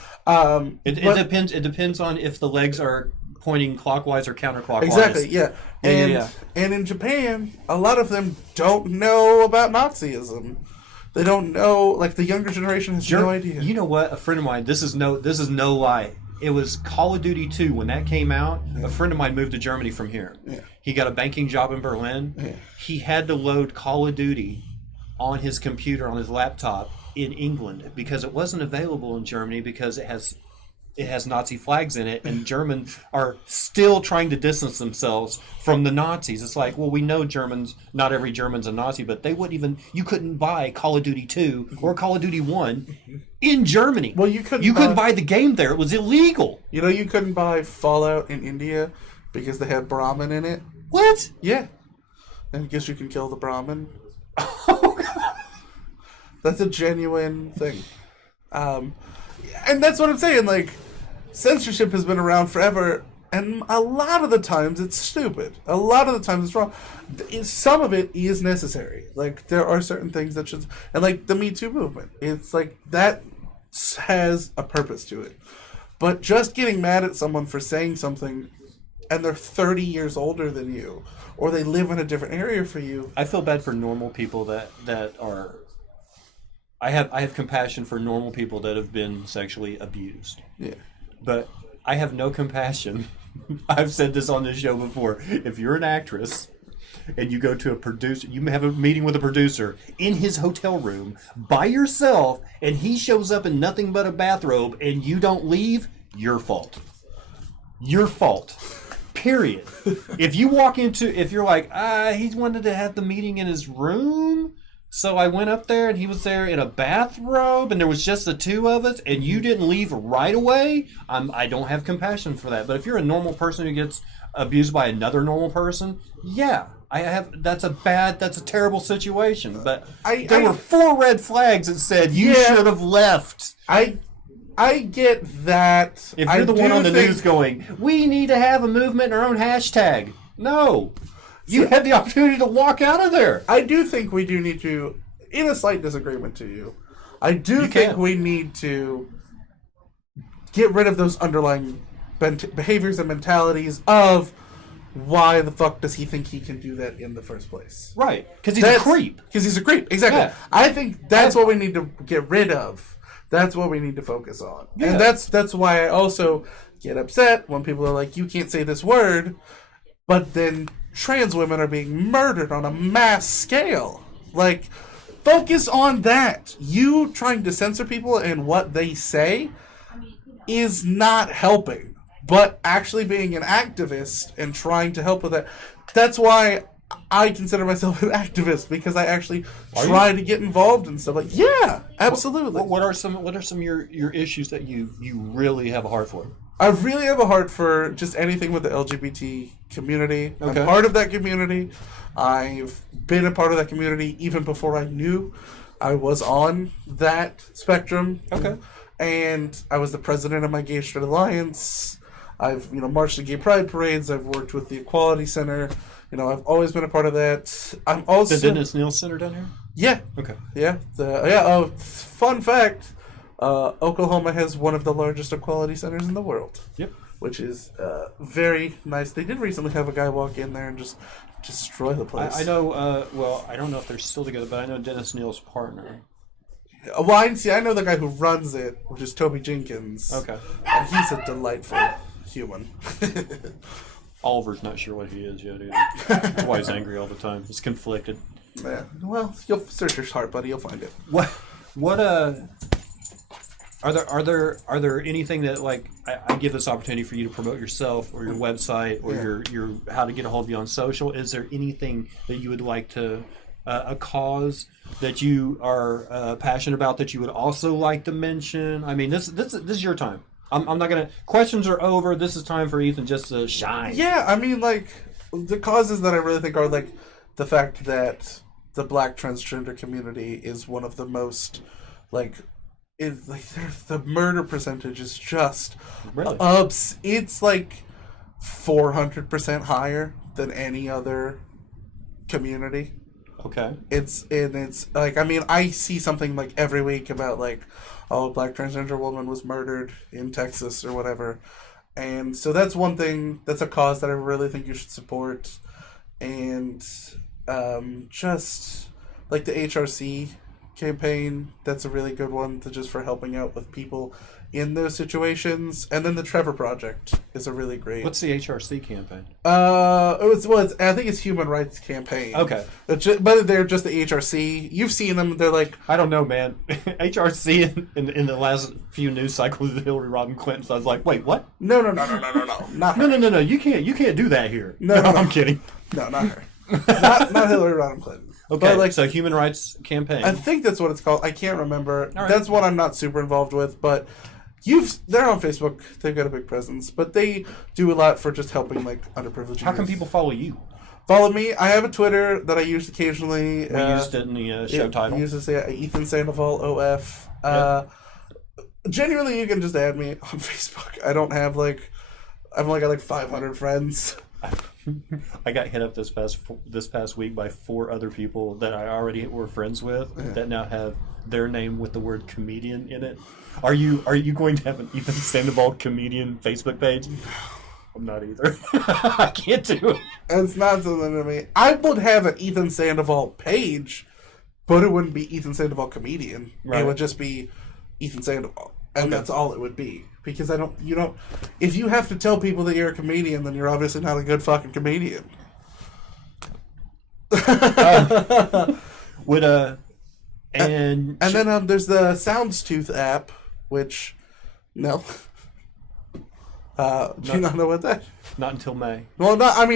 It depends on if the legs are pointing clockwise or counterclockwise. Exactly, yeah. And in Japan, a lot of them don't know about Nazism. They don't know. Like the younger generation has no idea. You know what? A friend of mine. This is no lie. It was Call of Duty 2 when that came out. Yeah. A friend of mine moved to Germany from here. Yeah. He got a banking job in Berlin. Yeah. He had to load Call of Duty on his computer, on his laptop in England because it wasn't available in Germany because it has Nazi flags in it, and Germans are still trying to distance themselves from the Nazis. It's like, well, we know Germans, not every German's a Nazi, but you couldn't buy Call of Duty 2 or Call of Duty 1 in Germany. Well, you couldn't buy the game there. It was illegal. You know, you couldn't buy Fallout in India because they had Brahmin in it. What? Yeah. And I guess you can kill the Brahmin. Oh, God. That's a genuine thing. And that's what I'm saying, like, censorship has been around forever, and a lot of the times it's stupid. A lot of the times it's wrong. Some of it is necessary. Like, there are certain things that should... And, like, the Me Too movement. It's like, that has a purpose to it. But just getting mad at someone for saying something, and they're 30 years older than you, or they live in a different area for you... I feel bad for normal people that are... I have compassion for normal people that have been sexually abused. Yeah. But I have no compassion. I've said this on this show before. If you're an actress and you go to a producer, you have a meeting with a producer in his hotel room by yourself, and he shows up in nothing but a bathrobe and you don't leave, your fault. Your fault. Period. If you're like, he wanted to have the meeting in his room, so I went up there and he was there in a bathrobe and there was just the two of us and you didn't leave right away, I don't have compassion for that. But if you're a normal person who gets abused by another normal person, yeah, that's a terrible situation. But there were 4 red flags that said you should have left. I get that. If you're the one on the news going, we need to have a movement in our own hashtag. No. You had the opportunity to walk out of there. I do think we do need to, in a slight disagreement to you, I do think we need to get rid of those underlying behaviors and mentalities of why the fuck does he think he can do that in the first place? Right. Because he's a creep. Because he's a creep, exactly. Yeah. I think that's what we need to get rid of. That's what we need to focus on. Yeah. And that's why I also get upset when people are like, you can't say this word, but then trans women are being murdered on a mass scale. Like, focus on that. You trying to censor people and what they say is not helping. But actually being an activist and trying to help with that, that's why I consider myself an activist, because I actually try to get involved in stuff. Like, yeah, absolutely. What are some of your issues that you really have a heart for? I really have a heart for just anything with the LGBT community. Okay. I'm part of that community. I've been a part of that community even before I knew I was on that spectrum. Okay. And I was the president of my Gay Straight Alliance. I've marched in gay pride parades. I've worked with the Equality Center. I've always been a part of that. I'm also the Dennis Neal Center down here. Yeah. Okay. Yeah. Fun fact. Oklahoma has one of the largest equality centers in the world. Yep. Which is very nice. They did recently have a guy walk in there and just destroy the place. I know, I don't know if they're still together, but I know Dennis Neal's partner. Well, I know the guy who runs it, which is Toby Jenkins. Okay. And he's a delightful human. Oliver's not sure what he is yet either. That's why he's angry all the time. He's conflicted. Yeah. Well, you'll search your heart, buddy. You'll find it. What Are there anything that, like, I give this opportunity for you to promote yourself or your website or your how to get a hold of you on social? Is there anything that you would like to a cause that you are passionate about that you would also like to mention? I mean, this is your time. I'm not gonna. Questions are over. This is time for Ethan just to shine. Yeah, I mean, like, the causes that I really think are, like, the fact that the Black transgender community is one of the most, like. The murder percentage is just really it's like 400% higher than any other community. Okay. It's like, I mean, I see something like every week about, like, a Black transgender woman was murdered in Texas or whatever. And so that's one thing, that's a cause that I really think you should support. And just like the HRC campaign. That's a really good one just for helping out with people in those situations. And then the Trevor Project is a really great. What's the HRC campaign? I think it's Human Rights Campaign. Okay. But they're just the HRC. You've seen them. They're like, I don't know, man. HRC in the last few news cycles of Hillary Rodham Clinton. So I was like, wait, what? No, not her. No. You can't do that here. No, I'm kidding. No, not her. not Hillary Rodham Clinton. Okay, but so Human Rights Campaign. I think that's what it's called. I can't remember. All right. That's one I'm not super involved with, but they're on Facebook. They've got a big presence, but they do a lot for just helping like underprivileged. How can people follow you? Follow me. I have a Twitter that I use occasionally. We used it in the show title. Uses Ethan Sandoval OF. Genuinely, you can just add me on Facebook. I don't have I've only got like 500 friends. I got hit up this past week by 4 other people that I already were friends with that now have their name with the word comedian in it. Are you going to have an Ethan Sandoval comedian Facebook page? I'm not either. I can't do it. It's not something to me. I would have an Ethan Sandoval page, but it wouldn't be Ethan Sandoval comedian. Right. It would just be Ethan Sandoval, and that's all it would be. Because if you have to tell people that you're a comedian, then you're obviously not a good fucking comedian. And then there's the Soundstooth app, which no. Do you not know what that? Not until May. Well, that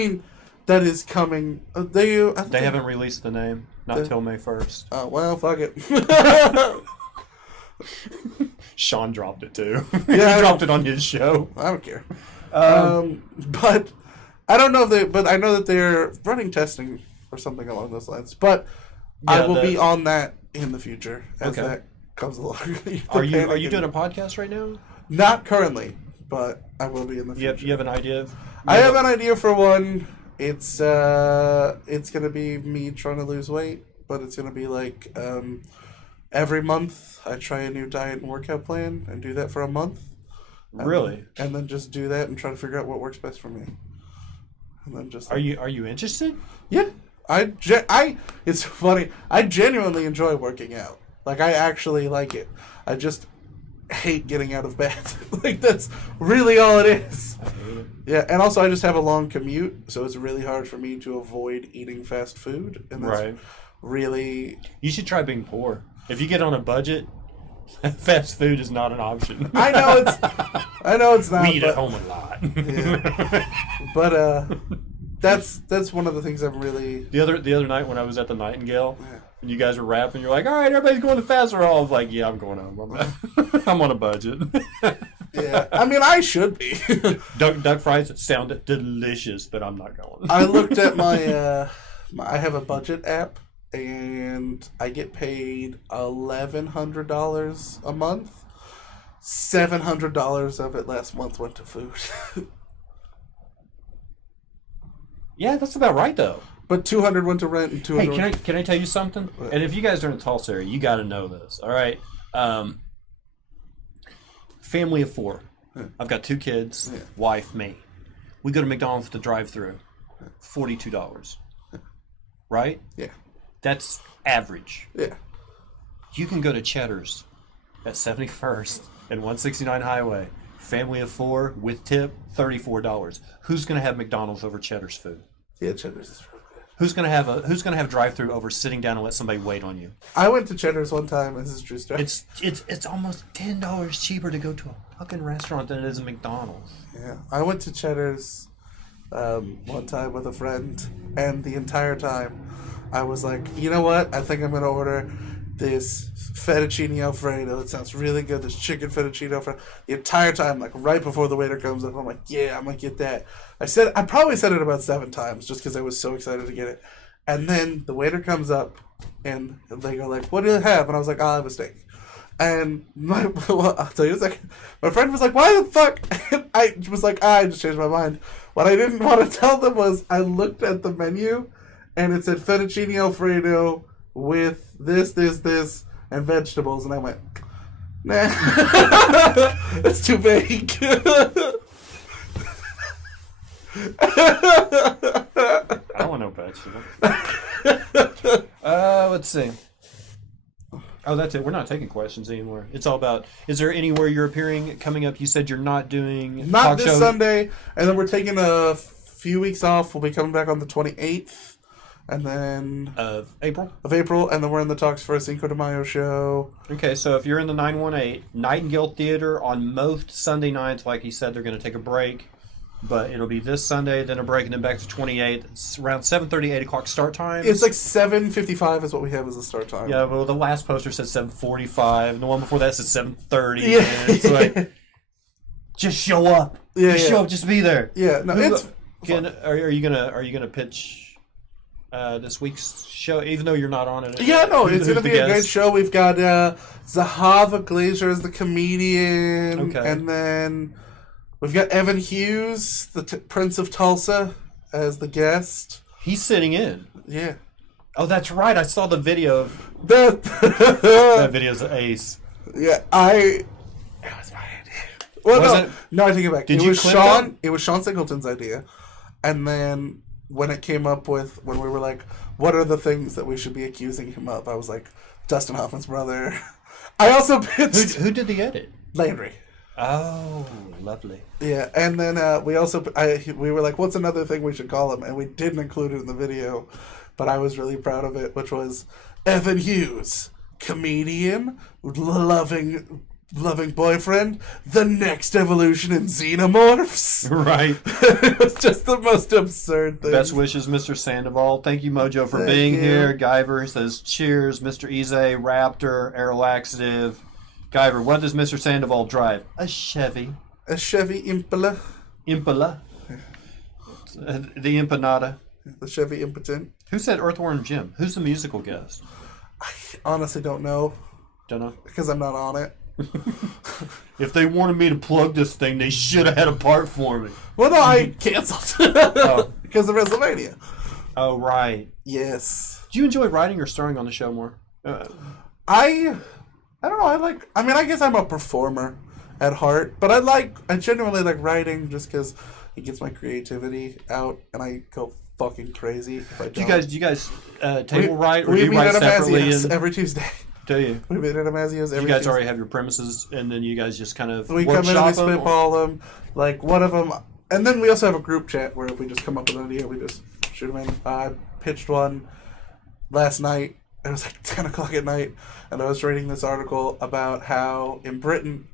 is coming. They haven't released the name. Not until May 1st. Oh well, fuck it. Sean dropped it too. Yeah, he dropped it on his show. I don't care. But I don't know but I know that they're running testing or something along those lines. But I will be on that in the future as that comes along. Are you doing a podcast right now? Not currently, but I will be in the future. You have an idea? I have an idea for one. It's gonna be me trying to lose weight, but it's gonna be like every month I try a new diet and workout plan and do that for a month. Really? And then just do that and try to figure out what works best for me. And then just are you interested? Yeah. It's funny. I genuinely enjoy working out. Like I actually like it. I just hate getting out of bed. Like that's really all it is. I hate it. Yeah, and also I just have a long commute, so it's really hard for me to avoid eating fast food. And that's really. You should try being poor. If you get on a budget, fast food is not an option. I know it's not. We eat at home a lot. Yeah. But that's one of the things I'm really. The other night when I was at the Nightingale, and you guys were rapping, you're like, "All right, everybody's going to fast roll." I was like, "Yeah, I'm going home. I'm on a budget." Yeah, I should be. Duck fries sound delicious, but I'm not going. I looked at my I have a budget app, and I get paid $1,100 a month. $700 of it last month went to food. Yeah, that's about right though. But $200 went to rent and $200. Hey, can I tell you something? What? And if you guys are in the Tulsa area, you got to know this. All right, family of 4. I've got 2 kids, wife, me. We go to McDonald's to drive-through, $42. Right? Yeah. That's average. Yeah. You can go to Cheddar's at 71st and 169 Highway. Family of 4 with tip, $34. Who's going to have McDonald's over Cheddar's food? Yeah, Cheddar's is real good. Who's going to have drive-through over sitting down and let somebody wait on you? I went to Cheddar's one time. This is true story. It's almost $10 cheaper to go to a fucking restaurant than it is a McDonald's. Yeah, I went to Cheddar's one time with a friend, and the entire time I was like, you know what? I think I'm gonna order this fettuccine alfredo. It sounds really good. This chicken fettuccine alfredo. The entire time, like right before the waiter comes up, I'm like, yeah, I'm gonna get that. I probably said it about 7 times just because I was so excited to get it. And then the waiter comes up, and they go like, what do you have? And I was like, I'll have a steak. And I'll tell you in a second. My friend was like, why the fuck? And I was like, I just changed my mind. What I didn't want to tell them was I looked at the menu, and it said fettuccine alfredo with this, and vegetables. And I went, nah, that's too vague. I don't want no vegetables. Let's see. Oh, that's it. We're not taking questions anymore. It's all about, is there anywhere you're appearing coming up? You said you're not doing Not talk this show. Sunday, and then we're taking a few weeks off. We'll be coming back on the 28th, and then April? of April, and then we're in the talks for a Cinco de Mayo show. Okay, so if you're in the 918, Nightingale Theater on most Sunday nights, like he said, they're going to take a break. But it'll be this Sunday, then a break, and then back to 28th. It's around 7:30, 8 o'clock start time. It's like 7:55 is what we have as the start time. Yeah, well, the last poster said 7:45, and the one before that said 7:30. Yeah. And it's like, just show up. Yeah, Just show up. Just be there. Yeah, no, it's... Are you gonna pitch this week's show, even though you're not on it? Yeah, no, it's Who's going to the be a great guest? show. We've got Zahava Glazer as the comedian, Okay. and then we've got Evan Hughes, the Prince of Tulsa, as the guest. He's sitting in. Yeah. Oh, that's right. I saw the video. Of, That that video's ace. yeah, it was my idea. Well, Was it? No, I take it back. Did it you was clip Sean. that? It was Sean Singleton's idea, and then when it came up with when we were like, what are the things that we should be accusing him of? I was like, Dustin Hoffman's brother. I also pitched Who did the edit? Landry. Oh, lovely. Yeah, and then we were like, what's another thing we should call him? And we didn't include it in the video, but I was really proud of it, which was Evan Hughes, comedian, loving boyfriend, the next evolution in xenomorphs. Right. It was just the most absurd thing. Best wishes, Mr. Sandoval. Thank you, Mojo, for Thank being you. here. Guyver says, cheers. Mr. Ize, Raptor, Aero Laxative. Guyver, what does Mr. Sandoval drive? A Chevy. A Chevy Impala. Impala. The Empanada. The Chevy Impotent. Who said Earthworm Jim? Who's the musical guest? I honestly don't know, Don't know. because I'm not on it. If they wanted me to plug this thing, they should have had a part for me. Well, no, I canceled. Oh. Because of WrestleMania. Oh, right. Yes. Do you enjoy writing or starring on the show more? I don't know. I guess I'm a performer at heart, but I genuinely like writing just because it gets my creativity out, and I go fucking crazy if I don't. Do you guys table write, or do we you meet write at separately? Amazia's every Tuesday. Do you? We meet at Amazia's every You guys Tuesday. already have your premises, and then you guys just kind of We come in and we workshop them? spitball them. Like, one of them... And then we also have a group chat where if we just come up with an idea, we just shoot them in. I pitched one last night. It was like 10 o'clock at night. And I was reading this article about how in Britain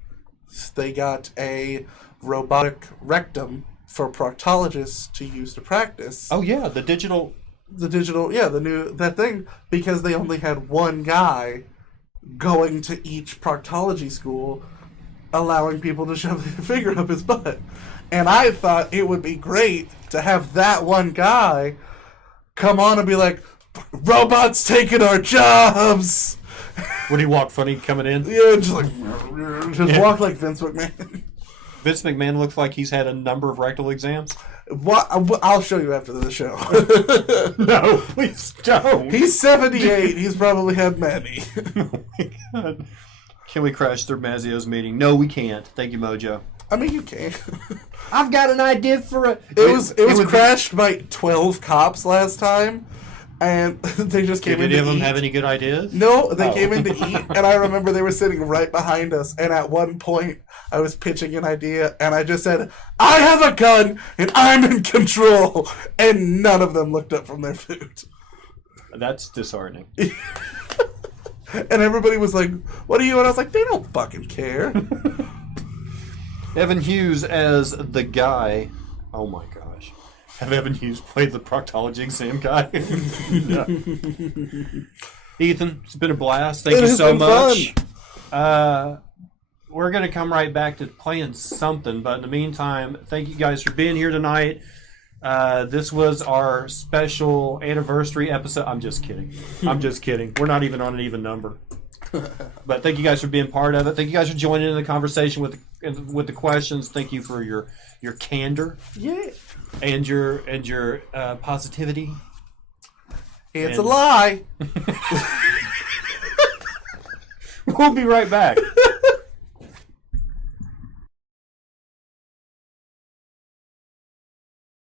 they got a robotic rectum for proctologists to use to practice. Oh, yeah, the digital... That thing, because they only had one guy going to each proctology school, allowing people to shove their finger up his butt. And I thought it would be great to have that one guy come on and be like, robots taking our jobs! Would he walk funny coming in? Yeah, just walk like Vince McMahon. Vince McMahon looks like he's had a number of rectal exams. I'll show you after the show. No, please don't. He's 78. He's probably had many. Oh my God. Can we crash through Mazio's meeting? No, we can't. Thank you, Mojo. I mean, you can. I've got an idea for a... It was crashed by 12 cops last time, and they just came in to eat. Did any of them have any good ideas? No, they came in to eat, and I remember they were sitting right behind us, and at one point, I was pitching an idea, and I just said, I have a gun, and I'm in control, and none of them looked up from their food. That's disheartening. And everybody was like, what are you? And I was like, they don't fucking care. Evan Hughes as the guy. Oh my gosh. Have Evan Hughes played the proctology exam guy? Yeah. Ethan, it's been a blast. Thank you so much. We're going to come right back to playing something, but in the meantime, thank you guys for being here tonight. This was our special anniversary episode. I'm just kidding. We're not even on an even number. But thank you guys for being part of it. Thank you guys for joining in the conversation with the questions. Thank you for your candor. Yeah. And your positivity. It's a lie. We'll be right back.